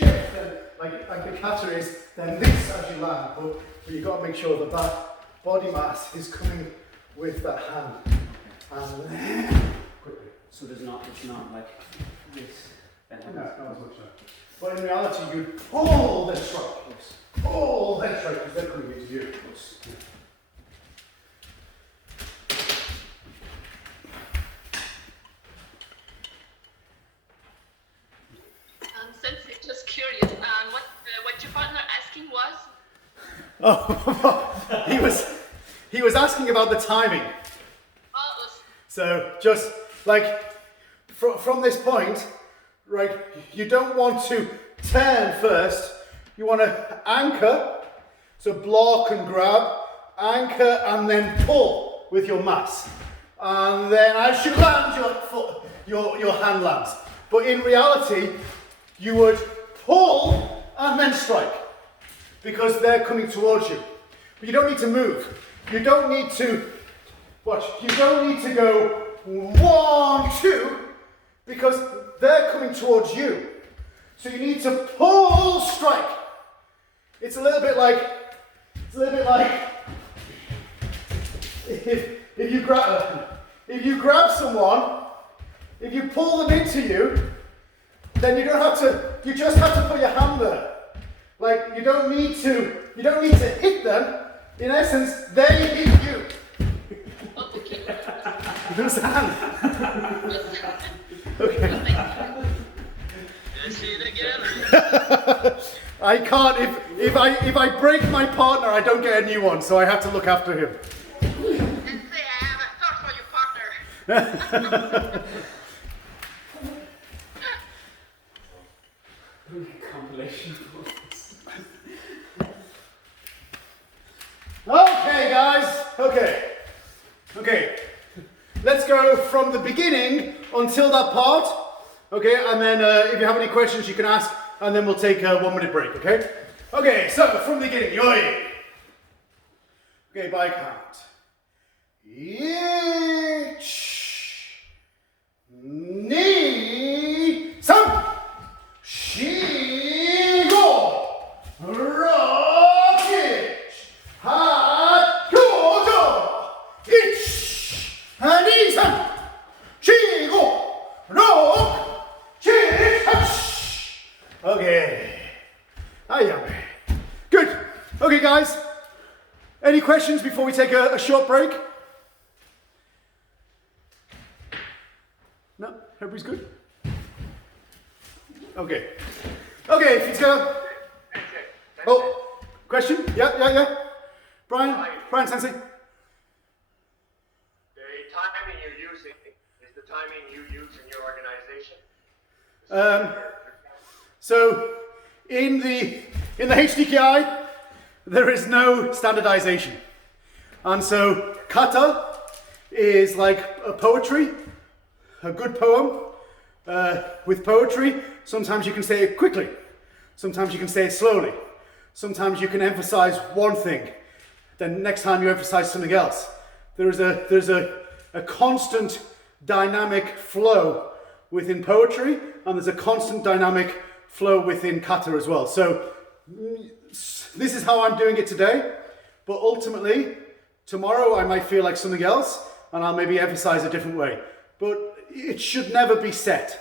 and like the kata is, then this as you land, but you've got to make sure that body mass is coming with that hand. And then quickly. So it's not like this. No, not as much so. But in reality, you pull, then strike. Yes. Pull, then strike, because they're coming into you. Yes. Oh, he was asking about the timing. Ah, So just like from this point, right, you don't want to turn first. You want to anchor, so block and grab, anchor and then pull with your mass. And then as you land, your foot, your hand lands. But in reality, you would pull and then strike because they're coming towards you. But you don't need to move. You don't need to, watch, you don't need to go 1, 2, because they're coming towards you. So you need to pull, strike. It's a little bit like if you grab someone, if you pull them into you, then you just have to put your hand there. Like you don't need to hit them. In essence, they hit you. You understand? Okay. Let's see it again. I can't, if I break my partner, I don't get a new one, so I have to look after him. and say I have a thought for your partner. Compilation. Okay, guys. Okay. Let's go from the beginning until that part. Okay, and then if you have any questions, you can ask, and then we'll take a 1 minute break. Okay. Okay. So from the beginning, yoi. Okay, by count. Ich, ni, san, shi, go, rocket, ha, go, do, ich, ni, san, shi, go, rock, chi, touch. Okay. Good. Okay, guys. Any questions before we take a short break? No? Everybody's good? Okay. Okay, let's go. Oh, question? Yeah. Brian Sensei. The timing you're using is the timing you use in your organization? So in the HDKI, there is no standardization. And so kata is like a poetry, a good poem. With poetry, sometimes you can say it quickly, sometimes you can say it slowly, sometimes you can emphasize one thing, then next time you emphasize something else. There's a constant dynamic flow within poetry, and there's a constant dynamic flow within kata as well. So this is how I'm doing it today, but ultimately tomorrow I might feel like something else and I'll maybe emphasize a different way. But it should never be set.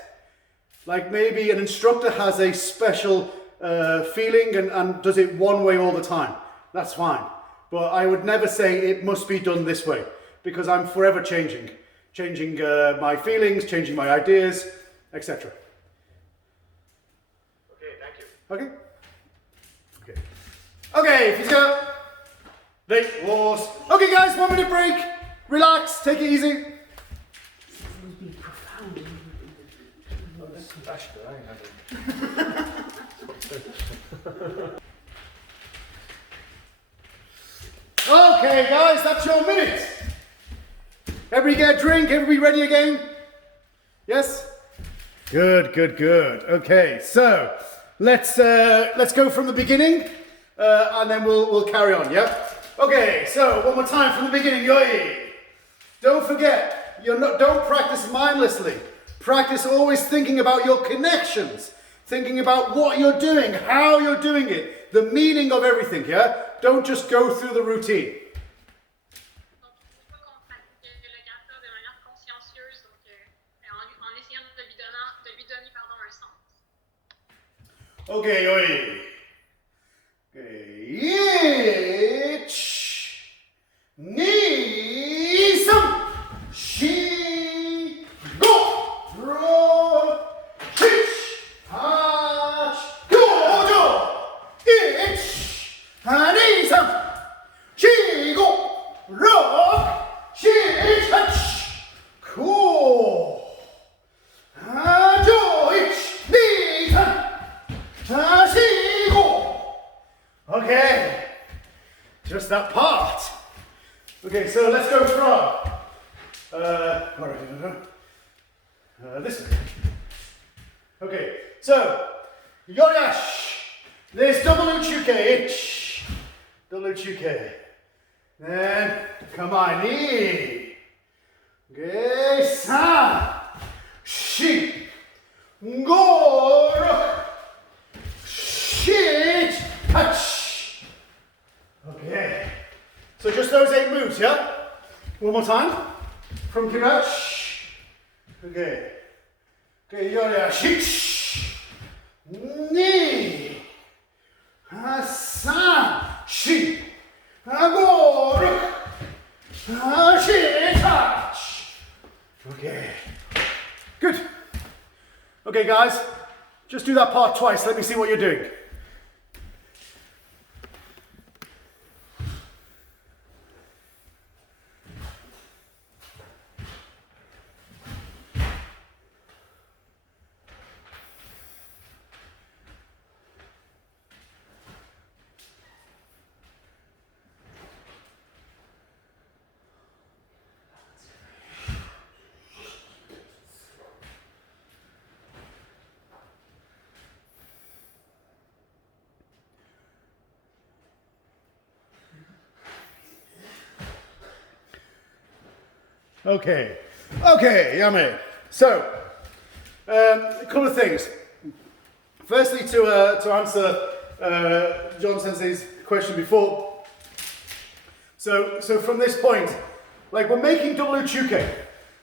Like maybe an instructor has a special feeling and does it one way all the time. That's fine. But I would never say it must be done this way, because I'm forever changing my feelings, changing my ideas, etc. Okay, thank you. Okay? Okay, he's got late wars. Okay guys, 1 minute break. Relax, take it easy. Okay guys, that's your minute. Everybody get a drink, everybody ready again? Yes? Good. Okay, so let's go from the beginning and then we'll carry on, yeah? Okay, so one more time from the beginning, yoi. Don't forget, don't practice mindlessly. Practice always thinking about your connections, thinking about what you're doing, how you're doing it, the meaning of everything, yeah? Don't just go through the routine. Donc, il faut qu'on pratique le kata de manière consciencieuse, donc en essayant de lui donner un sens. Okay, yoi. Okay, ich, ni, sam, shi, go, ro, ich, hach, go, do, ich, ni, sam, that part. Okay, so let's go from this way. Okay, so Yoryash. There's double uchuke. Double uchuke. Then come on, knee. Okay, san, shi, go, shit, touch. Okay. So just those 8 moves, yeah? One more time. From Kirash. Okay. Okay, Yorya, shit, knee, san, shi. Agora! Touch! Okay. Good. Okay, guys, just do that part twice. Let me see what you're doing. Okay, yummy. So, a couple of things. Firstly, to answer John Sensei's question before. So from this point, like we're making double uchuke.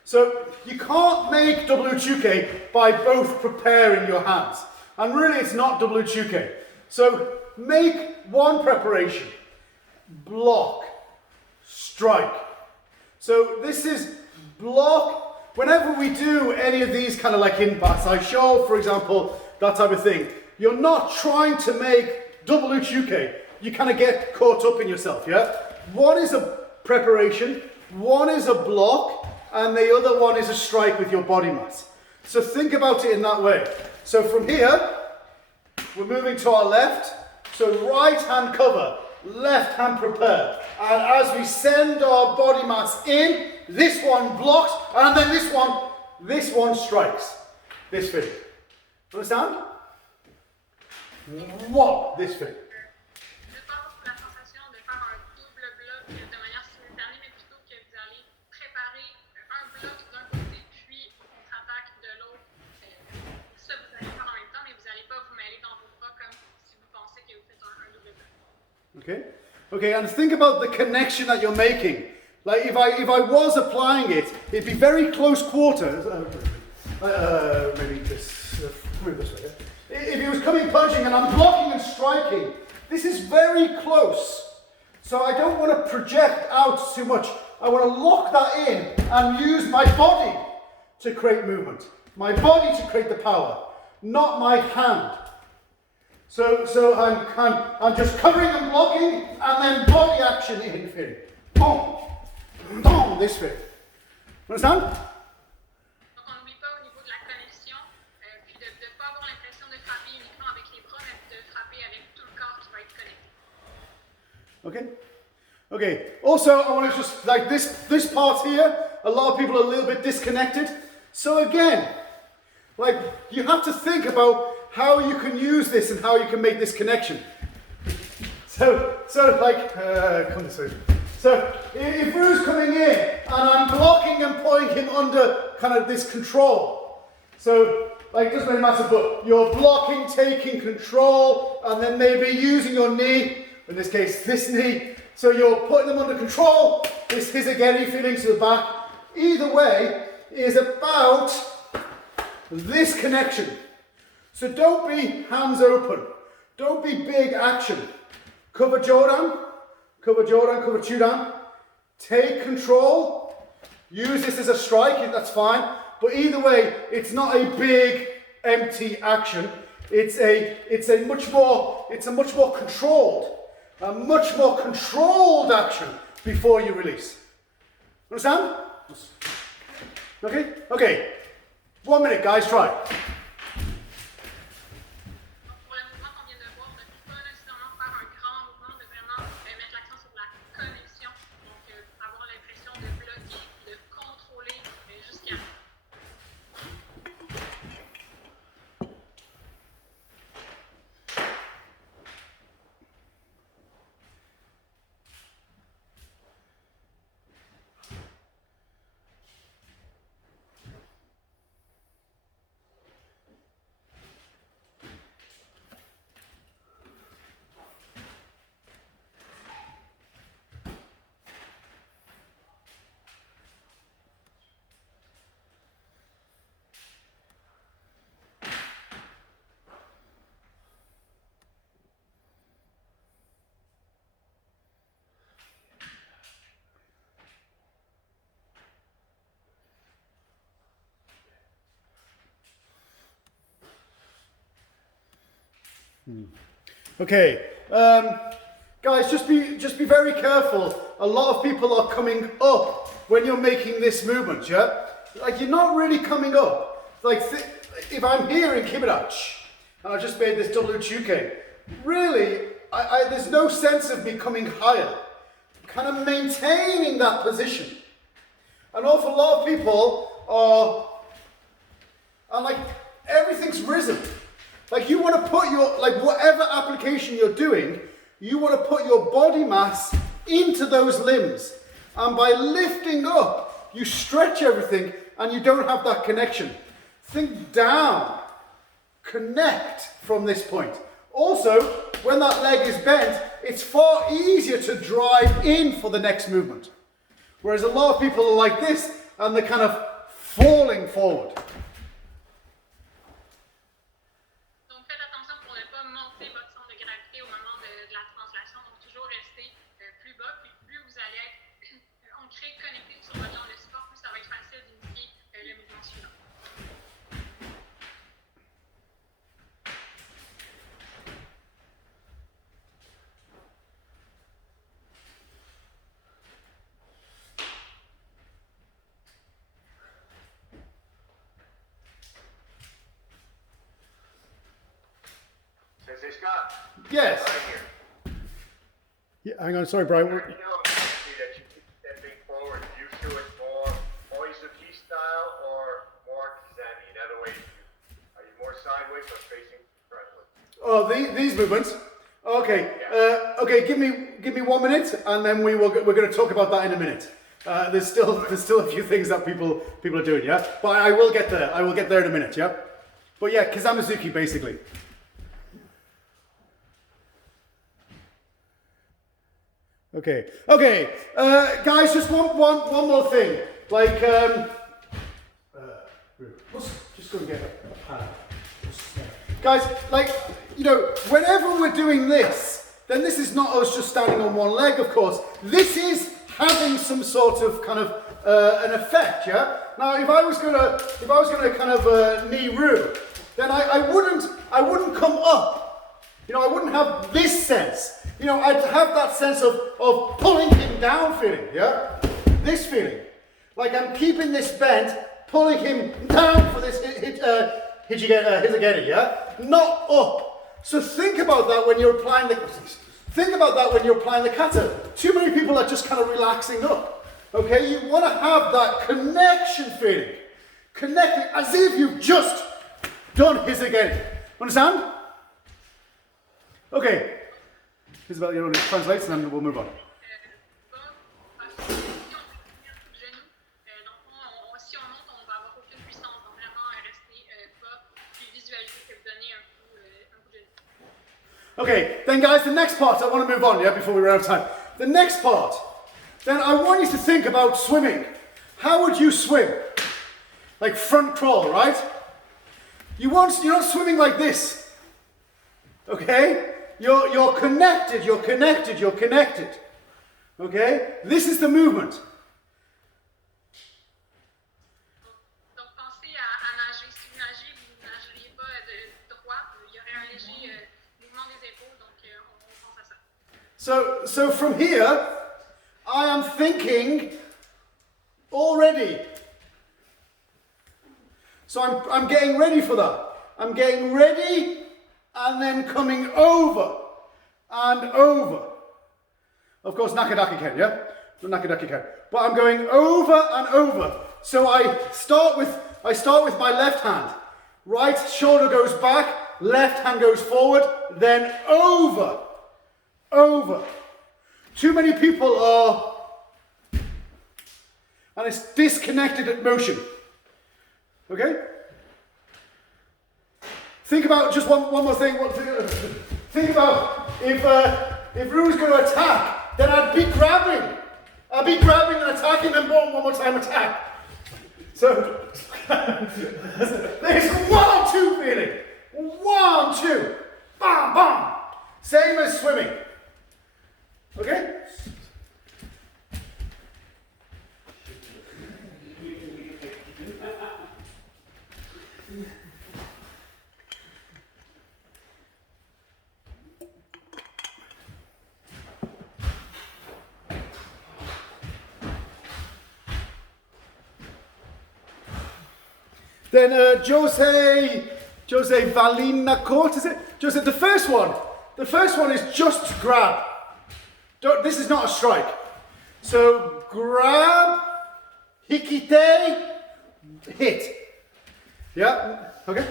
So you can't make double uchuke by both preparing your hands. And really it's not double uchuke. So make one preparation, block, strike. So this is block. Whenever we do any of these kind of like in Basai Sho, for example, that type of thing, you're not trying to make double uchuke. You kind of get caught up in yourself, yeah? One is a preparation, one is a block, and the other one is a strike with your body mass. So think about it in that way. So from here, we're moving to our left. So right hand cover, left hand prepare. And as we send our body mass in, this one blocks, and then this one strikes. This thing. Understand? One, this thing. Je pas pour la sensation de faire un double bloc de manière simultanée, mais plutôt que vous allez préparer un bloc d'un côté, puis on contre-attaque de l'autre. Ça, vous allez faire en même temps, mais vous n'allez pas vous mêler dans vos bras comme si vous pensez que vous faites un double bloc. Okay? Okay, and think about the connection that you're making. Like if I was applying it, it'd be very close quarters. Maybe just move this way. If he was coming punching and I'm blocking and striking, this is very close. So I don't want to project out too much. I want to lock that in and use my body to create movement. My body to create the power, not my hand. So I'm just covering and blocking and then body action in fin. Boom. Boom, this way. Understand? Donc on n'oublie pas au niveau de la connexion, puis de ne pas avoir l'impression de frapper uniquement avec les bras, mais de frapper avec tout le corps qui va être connecté. Okay. Okay. Also, I want to just like this part here. A lot of people are a little bit disconnected. So again, like you have to think about how you can use this and how you can make this connection. So like come this way. So if Ru's coming in and I'm blocking and putting him under kind of this control. So like it doesn't really matter, but you're blocking, taking control, and then maybe using your knee, in this case this knee. So you're putting them under control. This hizageri feeling to the back. Either way is about this connection. So don't be hands open. Don't be big action. Cover Jodan. Cover Jodan, cover Chudan. Take control. Use this as a strike, that's fine. But either way, it's not a big, empty action. It's a much more controlled action before you release. Understand? Okay? Okay. 1 minute, guys, try. Donc pour le mouvement qu'on vient de voir, on ne peut pas nécessairement faire un grand mouvement, de vraiment mettre l'accent sur la Okay, guys, just be very careful. A lot of people are coming up when you're making this movement, yeah? Like you're not really coming up. Like if I'm here in Kiberachi and I just made this double uchuke, really, there's no sense of me coming higher. Kind of maintaining that position. An awful lot of people are like, everything's risen. Like you want to put your, like whatever application you're doing, you want to put your body mass into those limbs. And by lifting up, you stretch everything and you don't have that connection. Think down. Connect from this point. Also, when that leg is bent, it's far easier to drive in for the next movement. Whereas a lot of people are like this and they're kind of falling forward. Donc faites attention pour ne pas monter votre centre de gravité au moment de la translation. Donc toujours rester plus bas. Puis plus vous allez être ancré, connecté sur votre jambe de support, plus ça va être facile d'initier le mouvement suivant. Sensei Scott. Yes. Right here. Yeah, hang on, sorry, Brian. You know, see that you keep stepping forward. Do you feel it more Oizuki style or more Kizami? In other words, are you more sideways or facing frontward? Oh, these movements. Okay. Okay. Give me 1 minute, and then we're going to talk about that in a minute. There's still a few things that people are doing, yeah. But I will get there. I will get there in a minute, yeah. But yeah, Kizamizuki basically. Okay. Okay. Guys, just one more thing. Like, just go and get a pad. Guys, like, you know, whenever we're doing this, then this is not us just standing on one leg, of course. This is having some sort of kind of an effect, yeah. Now, if I was gonna kind of knee ru, then I wouldn't come up. You know, I wouldn't have this sense. You know, I'd have that sense of pulling him down feeling, yeah. This feeling, like I'm keeping this bent, pulling him down for this hizageri, yeah. Not up. So think about that when you're applying the. Think about that when you're applying the kata. Too many people are just kind of relaxing up. Okay, you want to have that connection feeling, connecting as if you've just done hizageri. Understand? Okay. Isabel, you want to translate, and then we'll move on. Si on monte, on va avoir aucune puissance. Donc vraiment rester bas, puis visualiser que vous donnez un coup de genou. Okay, then guys, the next part, I want to move on, yeah, before we run out of time. The next part, then I want you to think about swimming. How would you swim? Like front crawl, right? You're not swimming like this. Okay? You're connected, you're connected, you're connected. Okay? This is the movement. Donc pensez à nager. Si vous nagez, vous ne nageriez pas de droite. Il y aurait un léger mouvement des épaules. Donc on pense à ça. So from here, I am thinking already. So I'm getting ready for that. I'm getting ready and then coming over and over. Of course, nakadaki ken, yeah? Nakadaki ken. But I'm going over and over. So I start with my left hand. Right shoulder goes back, left hand goes forward, then over. Over. Too many people are, and it's disconnected at motion. Okay? Think about just one more thing. Think about if Ru's going to attack, then I'd be grabbing. I'd be grabbing and attacking, then boom, one more time attack. So there's 1, 2 feeling. 1, 2. Bam, bam. Same as swimming. Okay? Then Jose Valina Court, is it? Jose, the first one is just grab. This is not a strike. So grab, hikite, hit. Yeah, okay.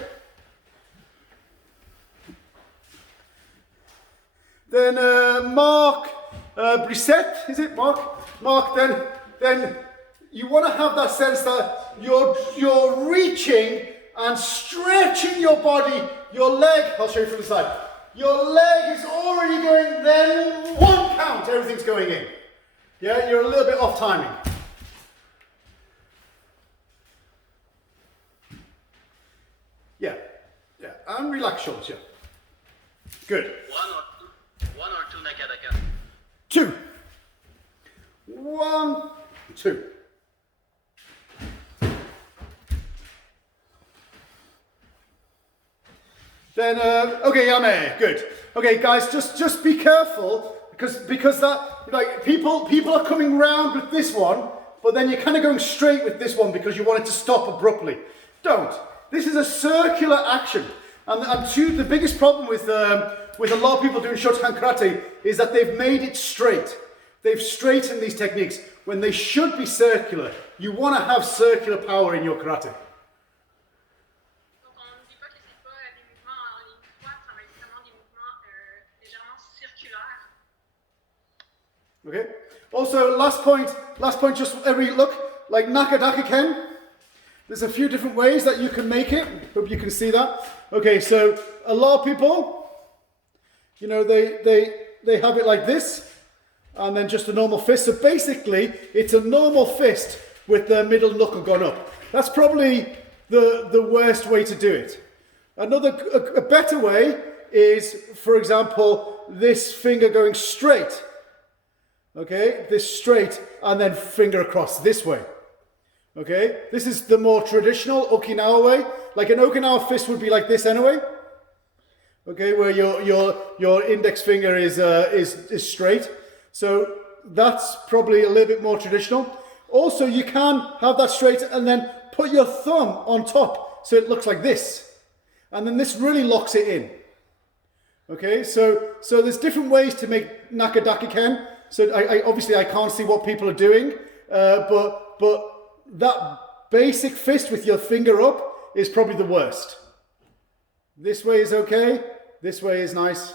Then Mark Brissette, is it? Mark, then you want to have that sense that you're reaching and stretching your body, your leg, I'll show you from the side. Your leg is already going, then one count, everything's going in. Yeah, you're a little bit off timing. Yeah, and relax shoulders, yeah. Good. One or two nakadaka. 2. 1, 2. Then, okay, Yame, good. Okay, guys, just be careful because that, like, people are coming round with this one, but then you're kind of going straight with this one because you want it to stop abruptly. Don't. This is a circular action, and the biggest problem with a lot of people doing Shotokan karate is that they've made it straight. They've straightened these techniques when they should be circular. You want to have circular power in your karate. Donc, on ne dit pas que ce n'est pas des mouvements en ligne droite, ça va être vraiment des mouvements légèrement circulaires. Okay. Also, last point, just every look, like Nakadaka Ken. There's a few different ways that you can make it. Hope you can see that. Okay, so a lot of people, you know, they have it like this, and then just a normal fist. So basically, it's a normal fist with the middle knuckle gone up. That's probably the worst way to do it. A better way is, for example, this finger going straight. Okay, this straight, and then finger across this way. Okay, this is the more traditional Okinawa way. Like an Okinawa fist would be like this anyway. Okay, where your index finger is straight. So that's probably a little bit more traditional. Also, you can have that straight and then put your thumb on top so it looks like this. And then this really locks it in. Okay, so there's different ways to make Nakadaki Ken. So I obviously I can't see what people are doing, but that basic fist with your finger up is probably the worst. This way is okay, this way is nice,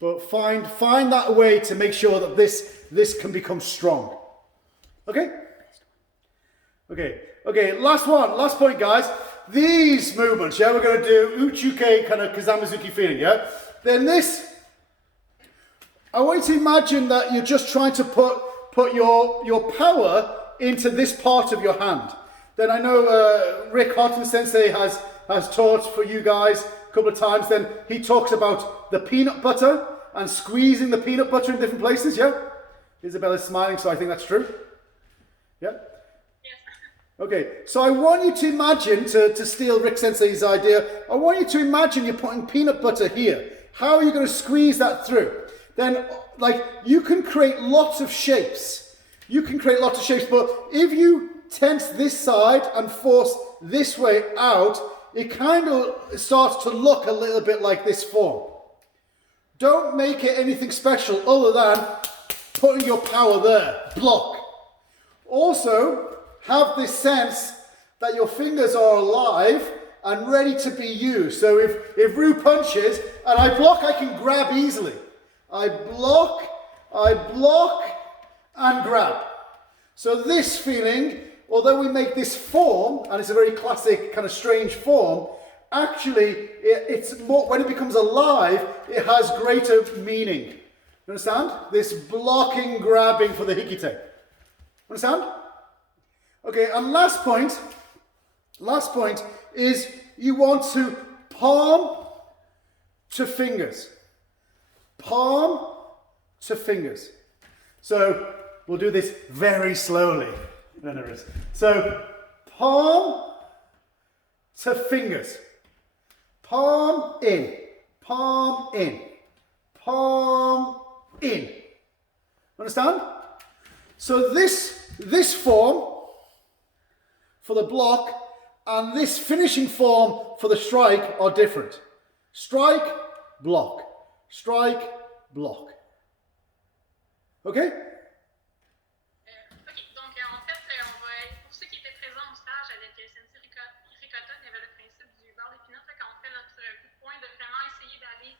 but find that way to make sure that this can become strong. Okay? Okay, last point, guys. These movements, yeah, we're going to do Uchuke kind of Kazamizuki feeling, yeah? Then this, I want you to imagine that you're just trying to put your power into this part of your hand. Then I know Rick Horton Sensei has taught for you guys a couple of times. Then he talks about the peanut butter and squeezing the peanut butter in different places, yeah? Isabella's smiling, so I think that's true. Yeah? Yes. Okay, so I want you to imagine, to steal Rick Sensei's idea, I want you to imagine you're putting peanut butter here. How are you going to squeeze that through? Then, like, you can create lots of shapes. But if you tense this side and force this way out, it kind of starts to look a little bit like this form. Don't make it anything special other than putting your power there. Block. Also, have this sense that your fingers are alive and ready to be used. So if Rue punches and I block, I can grab easily. I block, and grab. So this feeling, although we make this form, and it's a very classic kind of strange form, actually it's more, when it becomes alive, it has greater meaning. You understand? This blocking, grabbing for the hikite. Understand? Okay, and last point is you want to palm to fingers. Palm to fingers. So we'll do this very slowly. So palm to fingers. Palm in, palm in, palm in. Understand? So this form for the block and this finishing form for the strike are different. Strike, block. Strike, block. Okay? OK, donc en fait, on va, pour ceux qui étaient présents au stage avec Sensei Ricotta, il y avait le principe du beurre d'épinot, quand on fait notre coup de poing, de vraiment essayer d'aller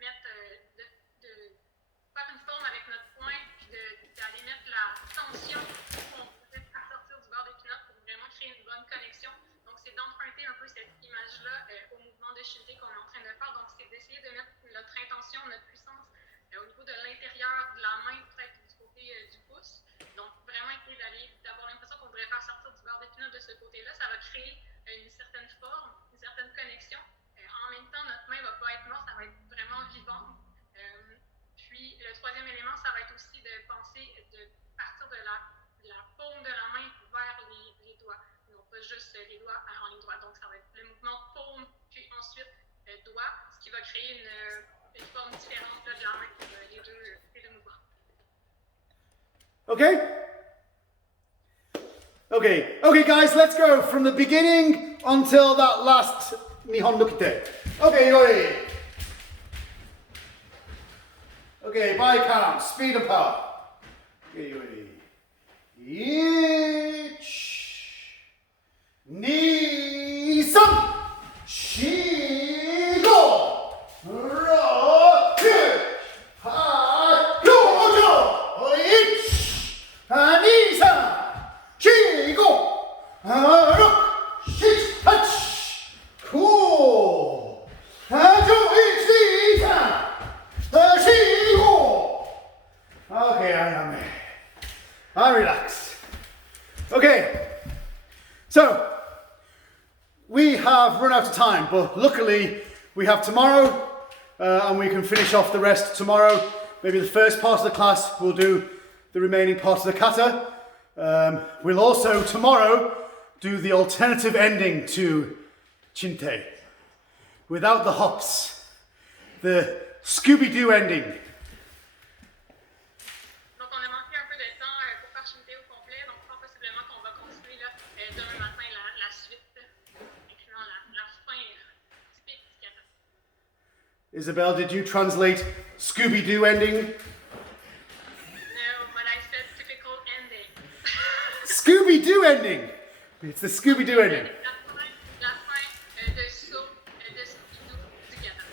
mettre, de faire une forme avec notre poing, puis d'aller mettre la tension qu'on veut faire sortir du beurre d'épinot pour vraiment créer une bonne connexion. Donc, c'est d'emprunter un peu cette image-là au mouvement de Chinte qu'on est en train de faire. Donc, c'est d'essayer de mettre notre intention, notre puissance au niveau de l'intérieur de la main, peut-être du côté du pouce. Donc, vraiment essayer d'avoir l'impression qu'on voudrait faire sortir du beurre d'épinot de ce côté-là. Ça va créer une certaine forme, une certaine connexion. En même temps, notre main ne va pas être morte, ça va être vraiment vivante. Puis, le troisième élément, ça va être aussi de penser, de partir de la paume de la main vers les doigts. Non pas juste les doigts en ligne droite. Donc, ça va être le mouvement paume, puis ensuite doigt, ce qui va créer une forme différente là, de la main pour les deux mouvements. Okay? Okay, guys, let's go from the beginning until that last Nihon Nukite. Okay, ready? Okay, by count, speed and power. Okay, ready? Ich, ni, san, shi, go, ro, ku, ha, yo, yo, ich, ni, san, shi, go, ro, shi, hach, cool, jo, ich, ni, san, shi, go. Okay, I'm relaxed. Okay, so we have run out of time, but luckily we have tomorrow and we can finish off the rest tomorrow. Maybe the first part of the class, we'll do the remaining part of the kata. We'll also tomorrow do the alternative ending to Chinte, without the hops, the Scooby-Doo ending. Donc, on a manqué un peu de temps pour faire Chinte au complet, donc possiblement qu'on va continuer là, demain matin la suite, incluant la fin typique du kata. Isabel, did you translate Scooby-Doo ending? No, but I said typical ending. Scooby-Doo ending! It's the Scooby-Doo ending. La fin de saut de Scooby-Doo du kata.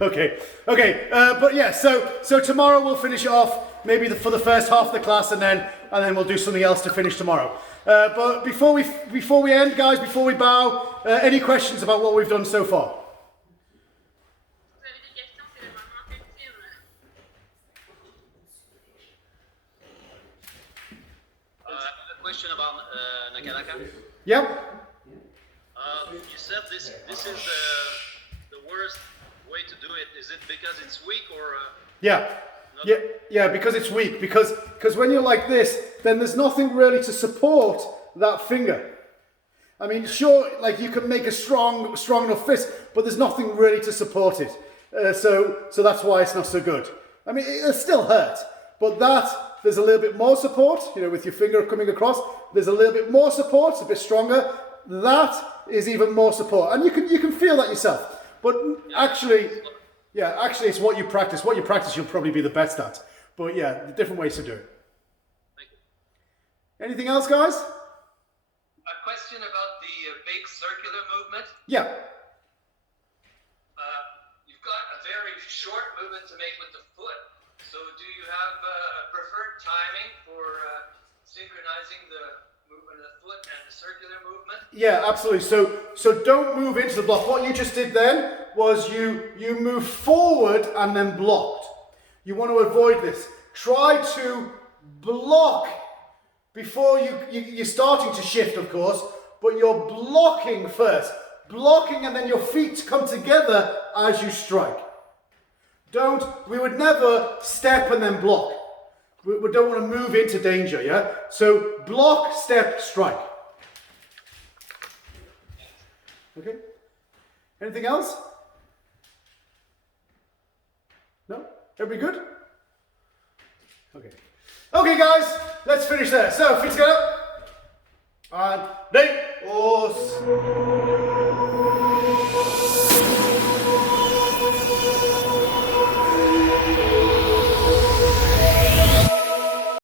Okay, but yeah, so tomorrow we'll finish it off, maybe for the first half of the class, and then we'll do something else to finish tomorrow. But before we end, guys, before we bow, any questions about what we've done so far? Vous avez des questions, c'est le moment ultime. A question about Nakanaka. Yep. You said this is the worst way to do it. Is it because it's weak or? Yeah, because it's weak. Because when you're like this, then there's nothing really to support that finger. I mean, sure, like you can make a strong enough fist, but there's nothing really to support it. So that's why it's not so good. I mean, it'll still hurt, but there's a little bit more support. You know, with your finger coming across, there's a little bit more support. It's a bit stronger. That is even more support, and you can feel that yourself. But actually, it's what you practice. What you practice, you'll probably be the best at. But yeah, the different ways to do it. Thank you. Anything else, guys? A question about the big circular movement. Yeah. You've got a very short movement to make with the foot. So do you have a preferred timing for synchronizing the movement of the foot and the circular movement? Yeah, absolutely. So don't move into the block. What you just did then was you moved forward and then blocked. You want to avoid this. Try to block before you're starting to shift, of course, but you're blocking first. Blocking and then your feet come together as you strike. We would never step and then block. We don't want to move into danger, yeah? So block, step, strike. Okay? Anything else? No? Everybody good? Okay. Okay, guys, let's finish there. So, feet together. And, os.